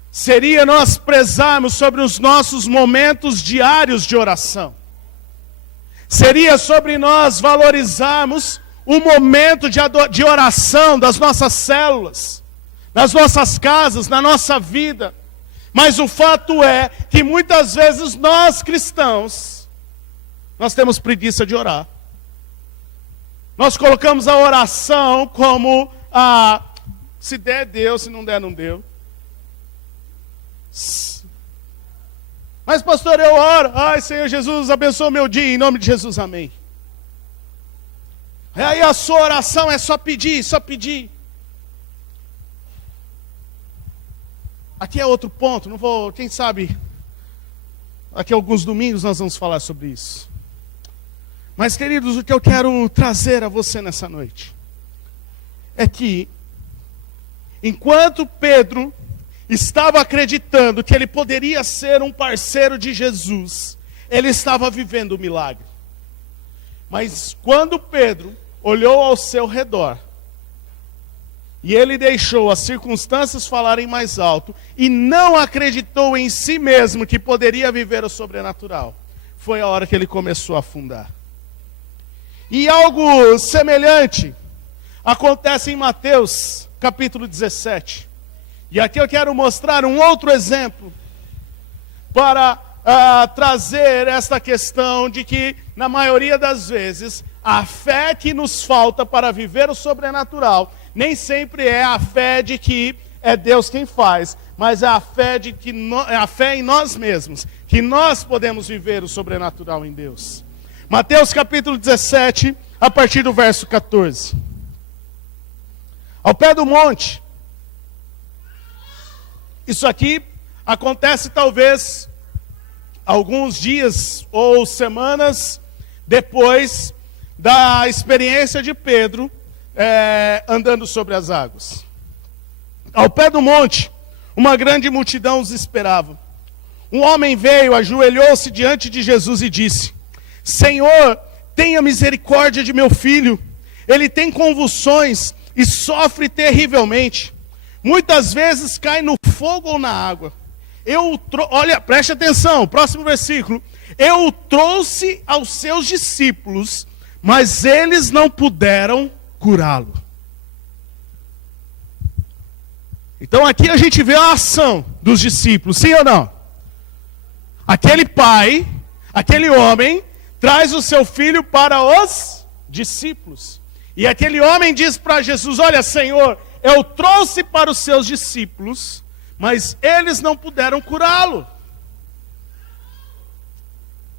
Seria nós prezarmos sobre os nossos momentos diários de oração. Seria sobre nós valorizarmos o momento de oração das nossas células, nas nossas casas, na nossa vida. Mas o fato é que muitas vezes nós cristãos, nós temos preguiça de orar. Nós colocamos a oração como se der, deu, se não der, não deu. Mas pastor, eu oro. Ai, Senhor Jesus, abençoa o meu dia, em nome de Jesus, amém. E aí a sua oração é só pedir, só pedir. Aqui é outro ponto, não vou, quem sabe, daqui a alguns domingos nós vamos falar sobre isso. Mas, queridos, o que eu quero trazer a você nessa noite é que, enquanto Pedro estava acreditando que ele poderia ser um parceiro de Jesus, ele estava vivendo o milagre. Mas quando Pedro olhou ao seu redor, e ele deixou as circunstâncias falarem mais alto, e não acreditou em si mesmo que poderia viver o sobrenatural, foi a hora que ele começou a afundar. E algo semelhante acontece em Mateus capítulo 17. E aqui eu quero mostrar um outro exemplo para trazer esta questão de que, na maioria das vezes, a fé que nos falta para viver o sobrenatural nem sempre é a fé de que é Deus quem faz, mas é a fé a fé em nós mesmos, que nós podemos viver o sobrenatural em Deus. Mateus capítulo 17, a partir do verso 14. Ao pé do monte, isso aqui acontece talvez alguns dias ou semanas depois da experiência de Pedro andando sobre as águas. Ao pé do monte, uma grande multidão os esperava. Um homem veio, ajoelhou-se diante de Jesus e disse: Senhor, tenha misericórdia de meu filho. Ele tem convulsões e sofre terrivelmente. Muitas vezes cai no fogo ou na água. Olha, preste atenção, próximo versículo. Eu o trouxe aos seus discípulos, mas eles não puderam curá-lo. Então aqui a gente vê a ação dos discípulos, sim ou não? Aquele pai, aquele homem, traz o seu filho para os discípulos. E aquele homem diz para Jesus: olha, Senhor, eu trouxe para os seus discípulos, mas eles não puderam curá-lo.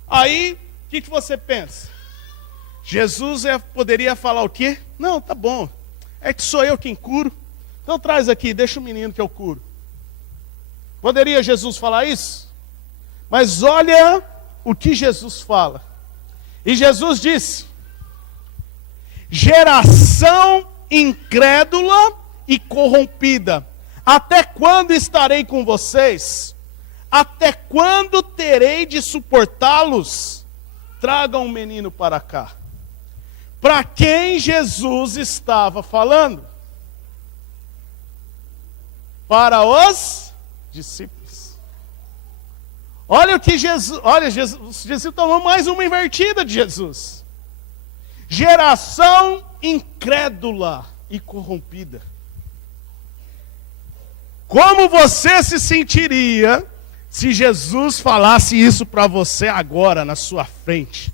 Aí, o que você pensa? Jesus poderia falar o quê? Não, tá bom, é que sou eu quem curo. Então traz aqui, deixa o menino que eu curo. Poderia Jesus falar isso? Mas olha o que Jesus fala. E Jesus disse: geração incrédula e corrompida, até quando estarei com vocês? Até quando terei de suportá-los? Tragam um menino para cá. Para quem Jesus estava falando? Para os discípulos. Olha o que Jesus tomou mais uma invertida de Jesus. Geração incrédula e corrompida. Como você se sentiria se Jesus falasse isso para você agora, na sua frente?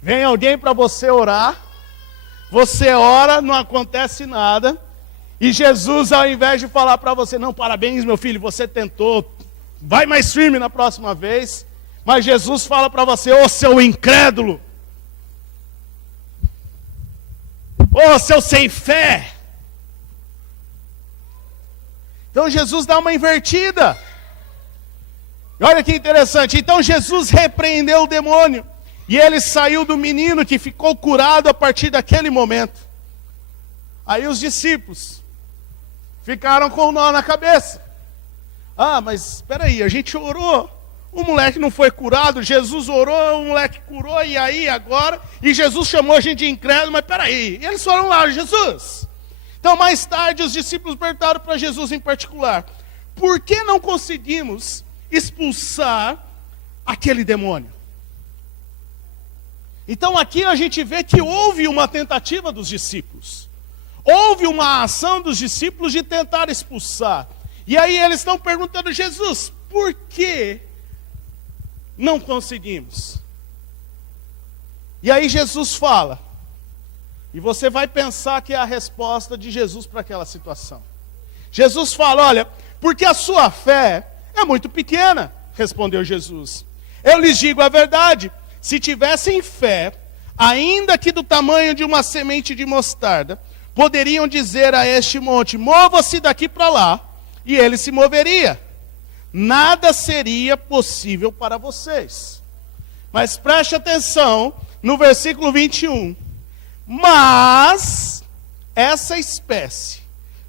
Vem alguém para você orar, você ora, não acontece nada, e Jesus, ao invés de falar para você: não, parabéns meu filho, você tentou, vai mais firme na próxima vez, mas Jesus fala para você: ô seu incrédulo, ô seu sem fé. Então Jesus dá uma invertida. Olha que interessante. Então Jesus repreendeu o demônio, e ele saiu do menino, que ficou curado a partir daquele momento. Aí os discípulos ficaram com o nó na cabeça. Ah, mas espera aí, a gente orou, o moleque não foi curado, Jesus orou, o moleque curou, e aí agora? E Jesus chamou a gente de incrédulo, mas espera aí. E eles foram lá: Jesus. Então mais tarde os discípulos perguntaram para Jesus em particular: por que não conseguimos expulsar aquele demônio? Então aqui a gente vê que houve uma tentativa dos discípulos. Houve uma ação dos discípulos de tentar expulsar. E aí eles estão perguntando: Jesus, por que não conseguimos? E aí Jesus fala, e você vai pensar que é a resposta de Jesus para aquela situação. Jesus fala: olha, porque a sua fé é muito pequena, respondeu Jesus. Eu lhes digo a verdade, se tivessem fé, ainda que do tamanho de uma semente de mostarda, poderiam dizer a este monte: mova-se daqui para lá, e ele se moveria. Nada seria possível para vocês. Mas preste atenção no versículo 21. Mas essa espécie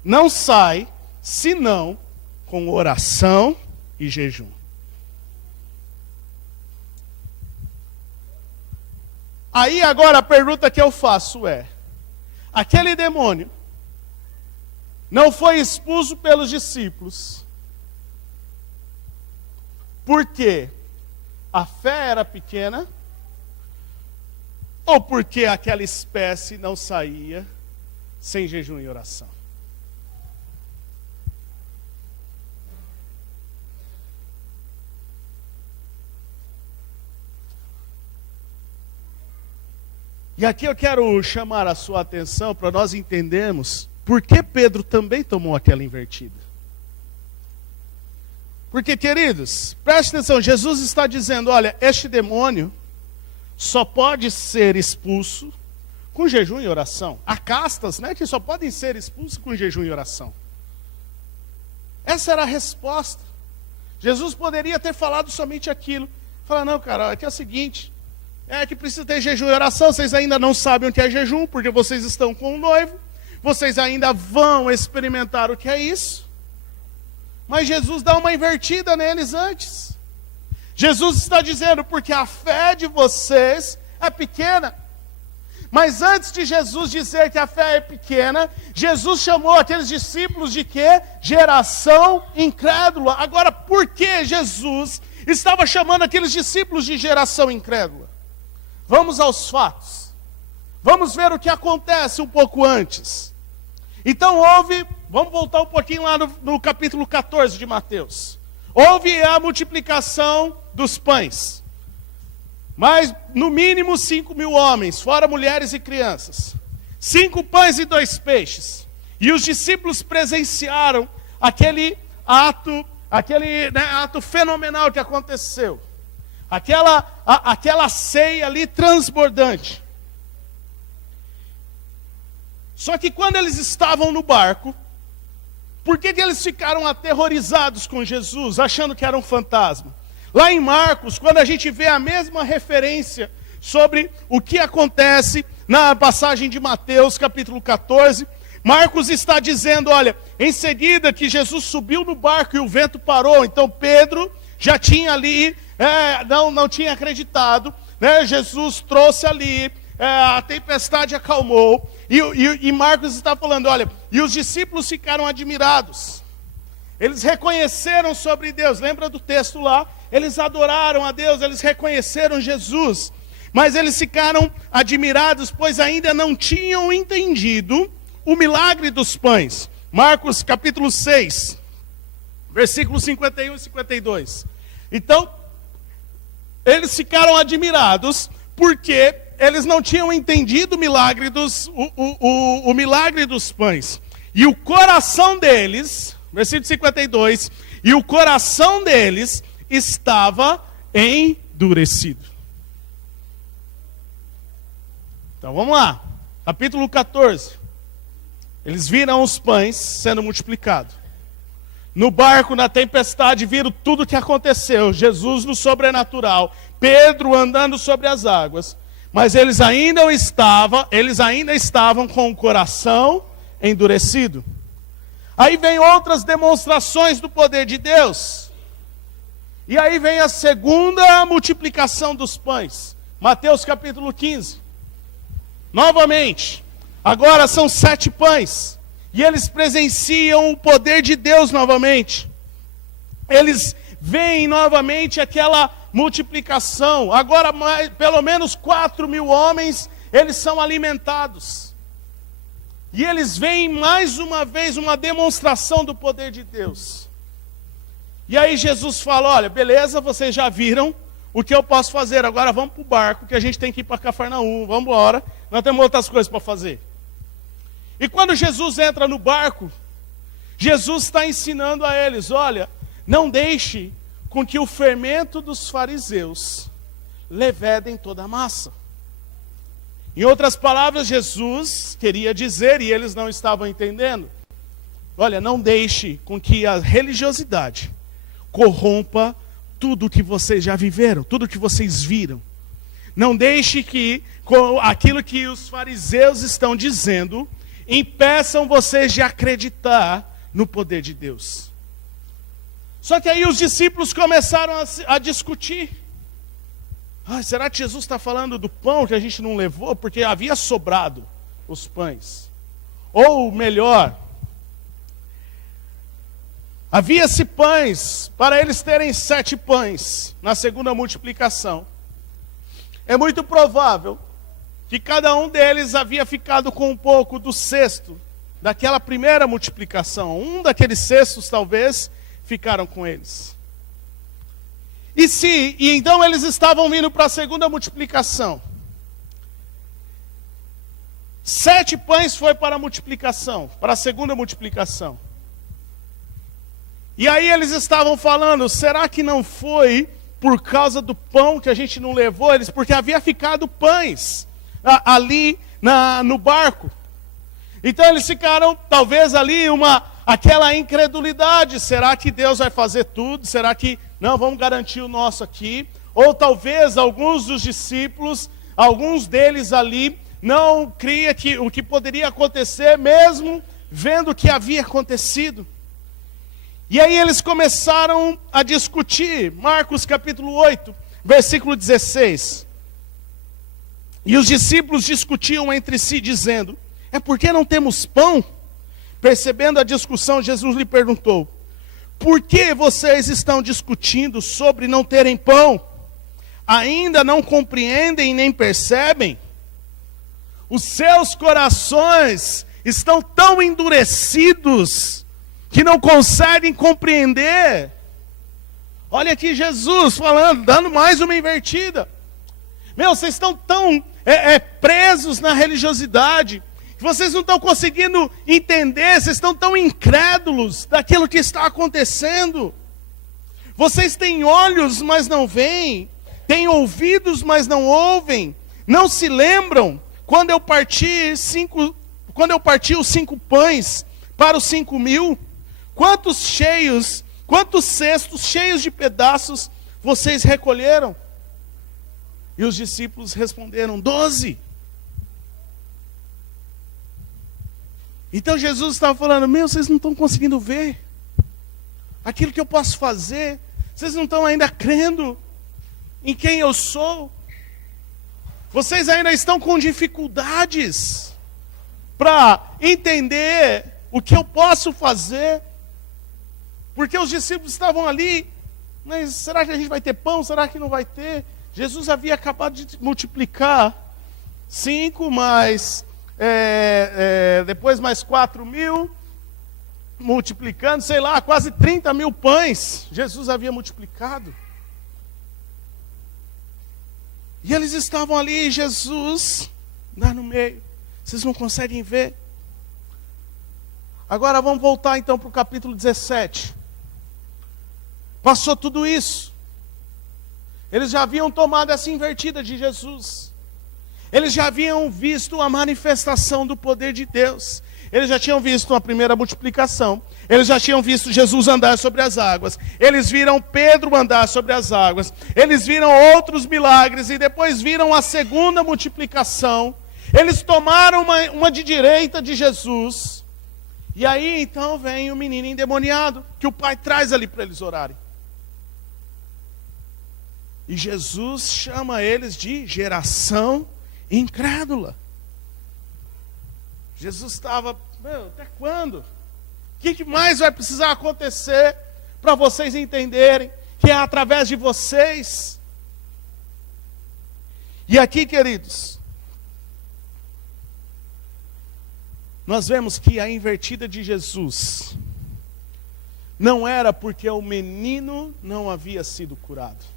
não sai senão com oração e jejum. Aí agora a pergunta que eu faço é: aquele demônio não foi expulso pelos discípulos porque a fé era pequena, ou porque aquela espécie não saía sem jejum e oração? E aqui eu quero chamar a sua atenção para nós entendermos por que Pedro também tomou aquela invertida. Porque, queridos, preste atenção, Jesus está dizendo: olha, este demônio só pode ser expulso com jejum e oração. Há castas, né, que só podem ser expulsos com jejum e oração. Essa era a resposta. Jesus poderia ter falado somente aquilo. Falar: não, cara, aqui é o seguinte, é que precisa ter jejum e oração, vocês ainda não sabem o que é jejum, porque vocês estão com o noivo, vocês ainda vão experimentar o que é isso. Mas Jesus dá uma invertida neles antes. Jesus está dizendo: porque a fé de vocês é pequena. Mas antes de Jesus dizer que a fé é pequena, Jesus chamou aqueles discípulos de quê? Geração incrédula. Agora, por que Jesus estava chamando aqueles discípulos de geração incrédula? Vamos aos fatos. Vamos ver o que acontece um pouco antes. Então vamos voltar um pouquinho lá no capítulo 14 de Mateus. Houve a multiplicação dos pães. Mas no mínimo 5.000 homens, fora mulheres e crianças. 5 pães e 2 peixes. E os discípulos presenciaram aquele ato fenomenal que aconteceu. Aquela ceia ali transbordante. Só que quando eles estavam no barco, por que eles ficaram aterrorizados com Jesus, achando que era um fantasma? Lá em Marcos, quando a gente vê a mesma referência sobre o que acontece na passagem de Mateus, capítulo 14, Marcos está dizendo, olha, em seguida que Jesus subiu no barco e o vento parou, então Pedro já tinha ali, não tinha acreditado, né? Jesus trouxe ali, a tempestade acalmou, e Marcos está falando, olha, e os discípulos ficaram admirados, eles reconheceram sobre Deus, lembra do texto lá? Eles adoraram a Deus, eles reconheceram Jesus, mas eles ficaram admirados, pois ainda não tinham entendido o milagre dos pães. Marcos capítulo 6, versículos 51 e 52. Então, eles ficaram admirados, porque eles não tinham entendido o milagre o milagre dos pães. E o coração deles, versículo 52, e o coração deles estava endurecido. Então vamos lá, capítulo 14. Eles viram os pães sendo multiplicados. No barco, na tempestade, viram tudo o que aconteceu. Jesus no sobrenatural, Pedro andando sobre as águas. Mas eles ainda estavam com o coração endurecido. Aí vem outras demonstrações do poder de Deus. E aí vem a segunda multiplicação dos pães. Mateus capítulo 15. Novamente, agora são 7 pães. E eles presenciam o poder de Deus novamente. Eles veem novamente aquela multiplicação. Agora pelo menos 4.000 homens, eles são alimentados. E eles veem mais uma vez uma demonstração do poder de Deus. E aí Jesus fala, olha, beleza, vocês já viram o que eu posso fazer. Agora vamos para o barco, que a gente tem que ir para Cafarnaum. Vamos embora, nós temos outras coisas para fazer. E quando Jesus entra no barco, Jesus está ensinando a eles, olha, não deixe com que o fermento dos fariseus levedem toda a massa. Em outras palavras, Jesus queria dizer, e eles não estavam entendendo, olha, não deixe com que a religiosidade corrompa tudo que vocês já viveram, tudo que vocês viram. Não deixe que aquilo que os fariseus estão dizendo impeçam vocês de acreditar no poder de Deus. Só que aí os discípulos começaram a discutir. Será que Jesus está falando do pão que a gente não levou? Porque havia sobrado os pães. Ou melhor, havia-se pães para eles terem 7 pães na segunda multiplicação. É muito provável que cada um deles havia ficado com um pouco do cesto daquela primeira multiplicação. Um daqueles cestos talvez ficaram com eles. E então eles estavam vindo para a segunda multiplicação. 7 pães foi para a multiplicação, para a segunda multiplicação. E aí eles estavam falando, será que não foi por causa do pão que a gente não levou? Porque havia ficado pães ali no barco. Então eles ficaram talvez ali aquela incredulidade, será que Deus vai fazer tudo? Será que não, vamos garantir o nosso aqui? Ou talvez alguns dos discípulos, alguns deles ali, não cria o que poderia acontecer, mesmo vendo o que havia acontecido. E aí eles começaram a discutir, Marcos capítulo 8, versículo 16. E os discípulos discutiam entre si, dizendo, é porque não temos pão? Percebendo a discussão, Jesus lhe perguntou, por que vocês estão discutindo sobre não terem pão? Ainda não compreendem nem percebem? Os seus corações estão tão endurecidos que não conseguem compreender. Olha aqui Jesus falando, dando mais uma invertida. Meu, vocês estão tão presos na religiosidade, que vocês não estão conseguindo entender, vocês estão tão incrédulos daquilo que está acontecendo. Vocês têm olhos, mas não veem, têm ouvidos, mas não ouvem. Não se lembram quando eu parti os 5 pães para os 5.000? Quantos cestos cheios de pedaços vocês recolheram? E os discípulos responderam: 12. Então Jesus estava falando: meu, vocês não estão conseguindo ver aquilo que eu posso fazer. Vocês não estão ainda crendo em quem eu sou. Vocês ainda estão com dificuldades para entender o que eu posso fazer. Porque os discípulos estavam ali: mas será que a gente vai ter pão? Será que não vai ter? Jesus havia acabado de multiplicar 5 mais, depois mais 4.000, multiplicando, sei lá, quase 30.000 pães. Jesus havia multiplicado. E eles estavam ali, Jesus lá no meio. Vocês não conseguem ver? Agora vamos voltar então para o capítulo 17. Passou tudo isso. Eles já haviam tomado essa invertida de Jesus. Eles já haviam visto a manifestação do poder de Deus. Eles já tinham visto a primeira multiplicação. Eles já tinham visto Jesus andar sobre as águas. Eles viram Pedro andar sobre as águas. Eles viram outros milagres e depois viram a segunda multiplicação. Eles tomaram uma de direita de Jesus. E aí então vem o menino endemoniado, que o pai traz ali para eles orarem. E Jesus chama eles de geração incrédula. Jesus estava: meu, até quando? O que mais vai precisar acontecer para vocês entenderem que é através de vocês? E aqui, queridos, nós vemos que a invertida de Jesus não era porque o menino não havia sido curado.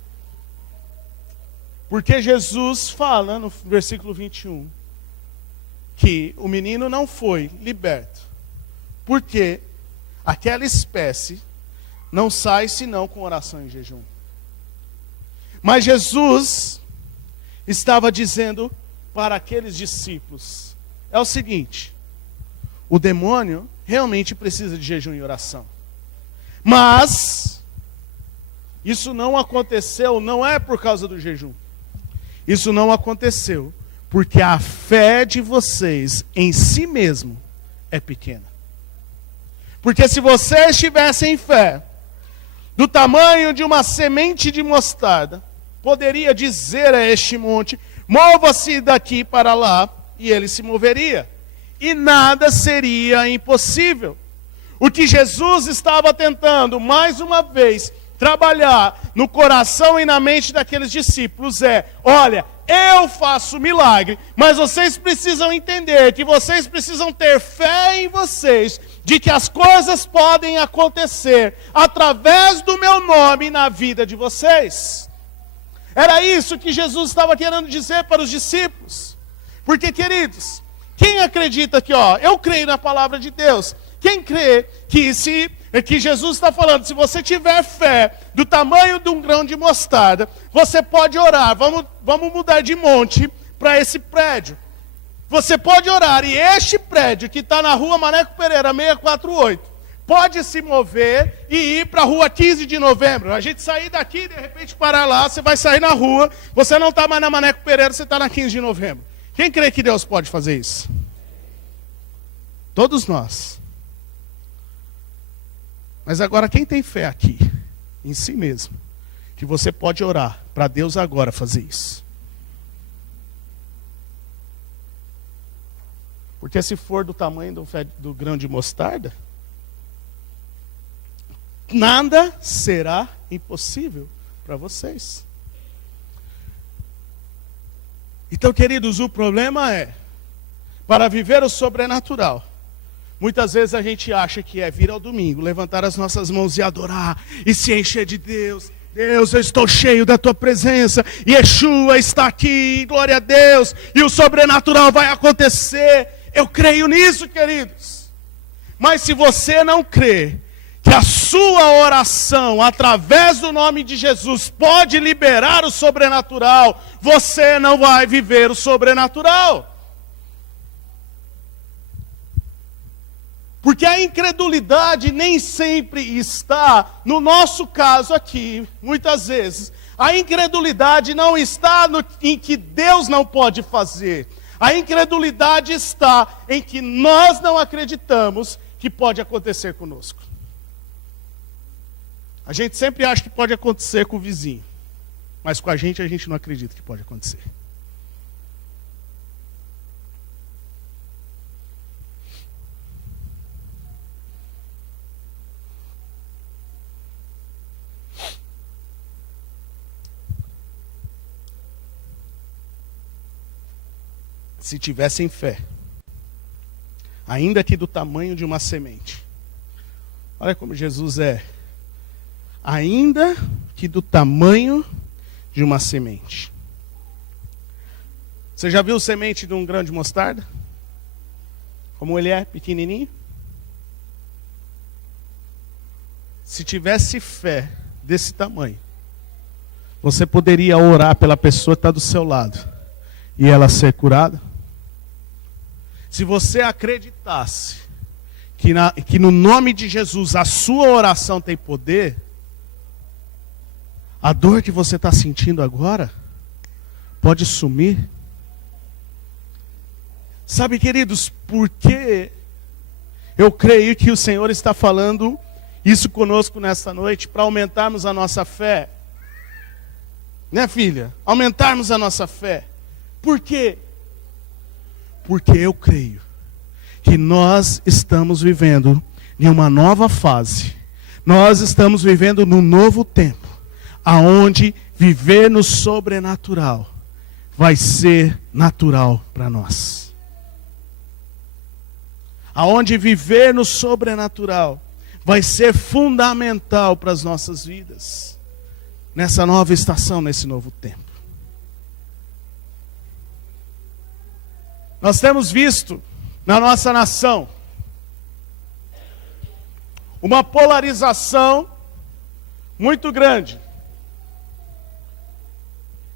Porque Jesus fala no versículo 21 que o menino não foi liberto, porque aquela espécie não sai senão com oração e jejum. Mas Jesus estava dizendo para aqueles discípulos: é o seguinte, o demônio realmente precisa de jejum e oração. Mas isso não aconteceu, não é por causa do jejum. Isso não aconteceu porque a fé de vocês em si mesmo é pequena. Porque se vocês tivessem fé do tamanho de uma semente de mostarda, poderia dizer a este monte: mova-se daqui para lá, e ele se moveria. E nada seria impossível. O que Jesus estava tentando, mais uma vez, trabalhar no coração e na mente daqueles discípulos é: olha, eu faço milagre, mas vocês precisam entender que vocês precisam ter fé em vocês, de que as coisas podem acontecer através do meu nome na vida de vocês. Era isso que Jesus estava querendo dizer para os discípulos. Porque, queridos, quem acredita que, eu creio na palavra de Deus, quem crê que Jesus está falando, se você tiver fé do tamanho de um grão de mostarda, você pode orar: vamos mudar de monte para esse prédio. Você pode orar, e este prédio que está na rua Maneco Pereira 648, pode se mover e ir para a rua 15 de novembro. A gente sair daqui e de repente parar lá, você vai sair na rua, você não está mais na Maneco Pereira, você está na 15 de novembro. Quem crê que Deus pode fazer isso? Todos nós. Mas agora, quem tem fé aqui, em si mesmo, que você pode orar para Deus agora fazer isso? Porque se for do tamanho do grão de mostarda, nada será impossível para vocês. Então, queridos, o problema é para viver o sobrenatural, muitas vezes a gente acha que é vir ao domingo, levantar as nossas mãos e adorar, e se encher de Deus. Deus, eu estou cheio da tua presença, Yeshua está aqui, glória a Deus, e o sobrenatural vai acontecer. Eu creio nisso, queridos. Mas se você não crê que a sua oração, através do nome de Jesus, pode liberar o sobrenatural, você não vai viver o sobrenatural. Porque a incredulidade nem sempre está, no nosso caso aqui, muitas vezes, a incredulidade não está em que Deus não pode fazer. A incredulidade está em que nós não acreditamos que pode acontecer conosco. A gente sempre acha que pode acontecer com o vizinho, mas com a gente não acredita que pode acontecer. Se tivessem fé, ainda que do tamanho de uma semente. Olha como Jesus é. Ainda que do tamanho de uma semente. Você já viu semente de um grão de mostarda? Como ele é pequenininho? Se tivesse fé desse tamanho, você poderia orar pela pessoa que está do seu lado e ela ser curada? Se você acreditasse que no nome de Jesus a sua oração tem poder, a dor que você está sentindo agora pode sumir. Sabe, queridos, por que eu creio que o Senhor está falando isso conosco nesta noite? Para aumentarmos a nossa fé. Né, filha? Aumentarmos a nossa fé. Por quê? Porque eu creio que nós estamos vivendo em uma nova fase. Nós estamos vivendo num novo tempo, aonde viver no sobrenatural vai ser natural para nós. Aonde viver no sobrenatural vai ser fundamental para as nossas vidas. Nessa nova estação, nesse novo tempo. Nós temos visto na nossa nação uma polarização muito grande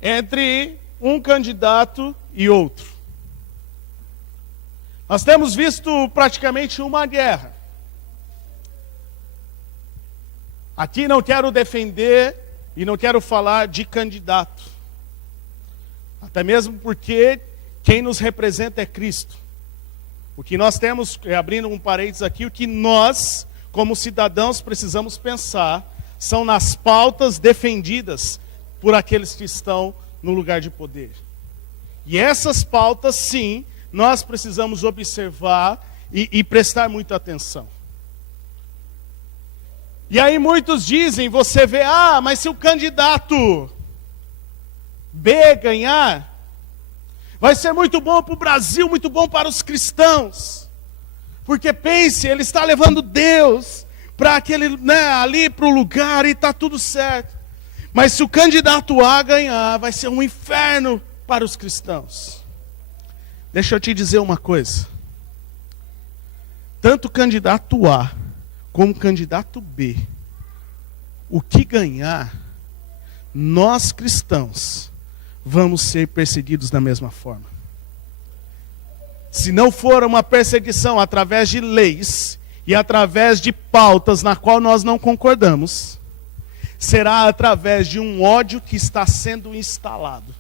entre um candidato e outro. Nós temos visto praticamente uma guerra. Aqui não quero defender e não quero falar de candidato. Até mesmo porque quem nos representa é Cristo. O que nós temos, abrindo um parênteses aqui, o que nós, como cidadãos, precisamos pensar são nas pautas defendidas por aqueles que estão no lugar de poder. E essas pautas, sim, nós precisamos observar e prestar muita atenção. E aí muitos dizem, você vê, mas se o candidato B ganhar, vai ser muito bom para o Brasil, muito bom para os cristãos. Porque pense, ele está levando Deus para aquele, ali para o lugar e está tudo certo. Mas se o candidato A ganhar, vai ser um inferno para os cristãos. Deixa eu te dizer uma coisa. Tanto o candidato A como o candidato B, o que ganhar, nós cristãos vamos ser perseguidos da mesma forma. Se não for uma perseguição através de leis e através de pautas na qual nós não concordamos, será através de um ódio que está sendo instalado.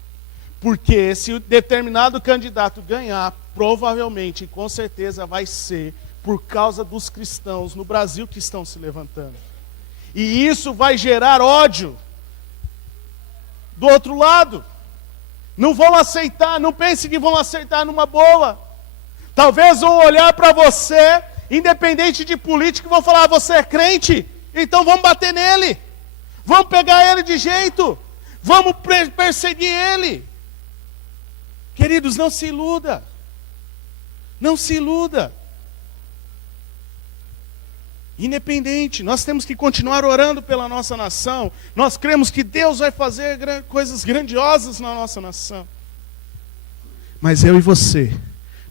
Porque se o determinado candidato ganhar, provavelmente, com certeza vai ser por causa dos cristãos no Brasil que estão se levantando. E isso vai gerar ódio do outro lado. Não vão aceitar, não pense que vão aceitar numa boa. Talvez vão olhar para você, independente de política, e vão falar, você é crente? Então vamos bater nele. Vamos pegar ele de jeito. Vamos perseguir ele. Queridos, não se iluda. Não se iluda. Independente, nós temos que continuar orando pela nossa nação. Nós cremos que Deus vai fazer coisas grandiosas na nossa nação. Mas eu e você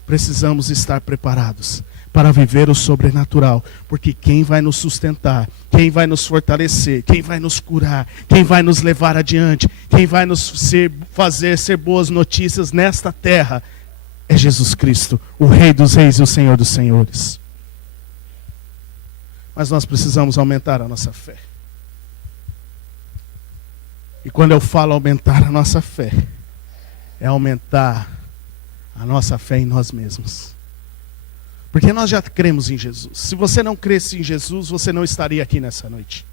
precisamos estar preparados para viver o sobrenatural. Porque quem vai nos sustentar, quem vai nos fortalecer, quem vai nos curar, quem vai nos levar adiante, quem vai nos fazer ser boas notícias nesta terra, é Jesus Cristo, o Rei dos Reis e o Senhor dos Senhores. Mas nós precisamos aumentar a nossa fé. E quando eu falo aumentar a nossa fé, é aumentar a nossa fé em nós mesmos. Porque nós já cremos em Jesus. Se você não cresce em Jesus, você não estaria aqui nessa noite.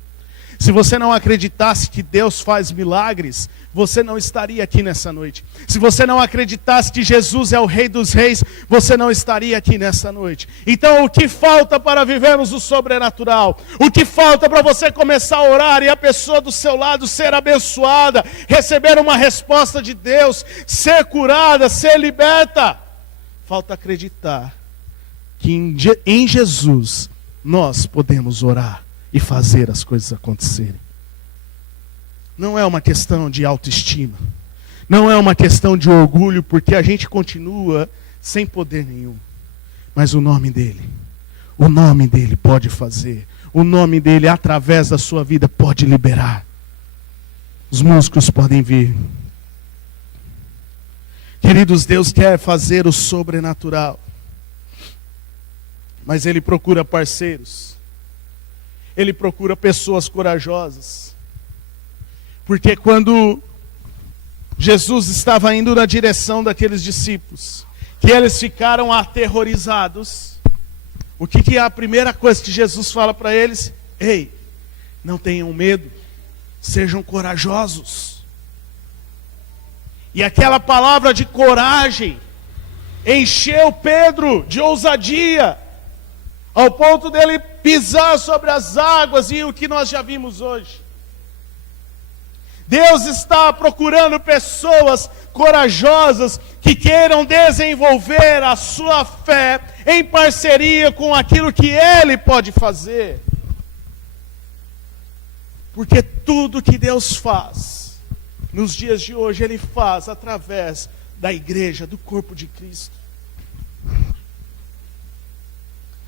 Se você não acreditasse que Deus faz milagres, você não estaria aqui nessa noite. Se você não acreditasse que Jesus é o Rei dos Reis, você não estaria aqui nessa noite. Então o que falta para vivermos o sobrenatural? O que falta para você começar a orar e a pessoa do seu lado ser abençoada, receber uma resposta de Deus, ser curada, ser liberta? Falta acreditar que em Jesus nós podemos orar e fazer as coisas acontecerem. Não é uma questão de autoestima. Não é uma questão de orgulho, porque a gente continua sem poder nenhum. Mas o nome dele pode fazer. O nome dele, através da sua vida, pode liberar. Os músicos podem vir. Queridos, Deus quer fazer o sobrenatural. Mas Ele procura parceiros. Ele procura pessoas corajosas. Porque quando Jesus estava indo na direção daqueles discípulos, que eles ficaram aterrorizados, o que é a primeira coisa que Jesus fala para eles? Ei, não tenham medo, sejam corajosos. E aquela palavra de coragem encheu Pedro de ousadia, ao ponto dele pisar sobre as águas, e o que nós já vimos hoje. Deus está procurando pessoas corajosas que queiram desenvolver a sua fé em parceria com aquilo que Ele pode fazer. Porque tudo que Deus faz nos dias de hoje, Ele faz através da igreja, do corpo de Cristo.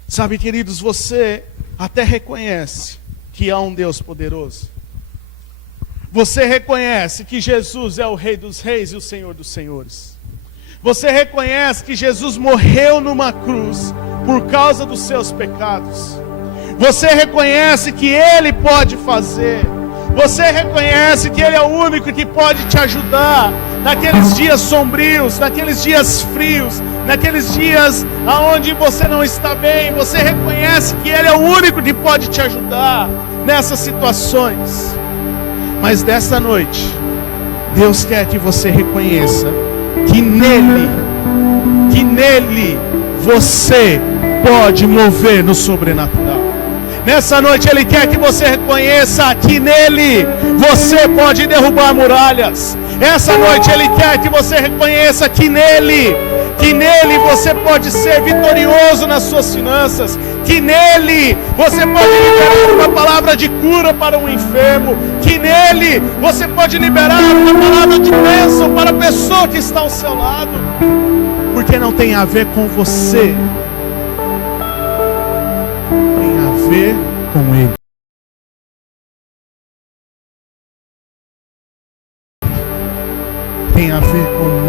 Sabe, queridos, você até reconhece que há um Deus poderoso. Você reconhece que Jesus é o Rei dos Reis e o Senhor dos Senhores. Você reconhece que Jesus morreu numa cruz por causa dos seus pecados. Você reconhece que Ele pode fazer. Você reconhece que Ele é o único que pode te ajudar naqueles dias sombrios, naqueles dias frios, naqueles dias onde você não está bem. Você reconhece que Ele é o único que pode te ajudar nessas situações. Mas desta noite, Deus quer que você reconheça que nele você pode mover no sobrenatural. Nessa noite Ele quer que você reconheça que nele você pode derrubar muralhas. Essa noite Ele quer que você reconheça que nele você pode ser vitorioso nas suas finanças. Que nele você pode liberar uma palavra de cura para um enfermo. Que nele você pode liberar uma palavra de bênção para a pessoa que está ao seu lado. Porque não tem a ver com você, tem a ver com Ele. Tem a ver com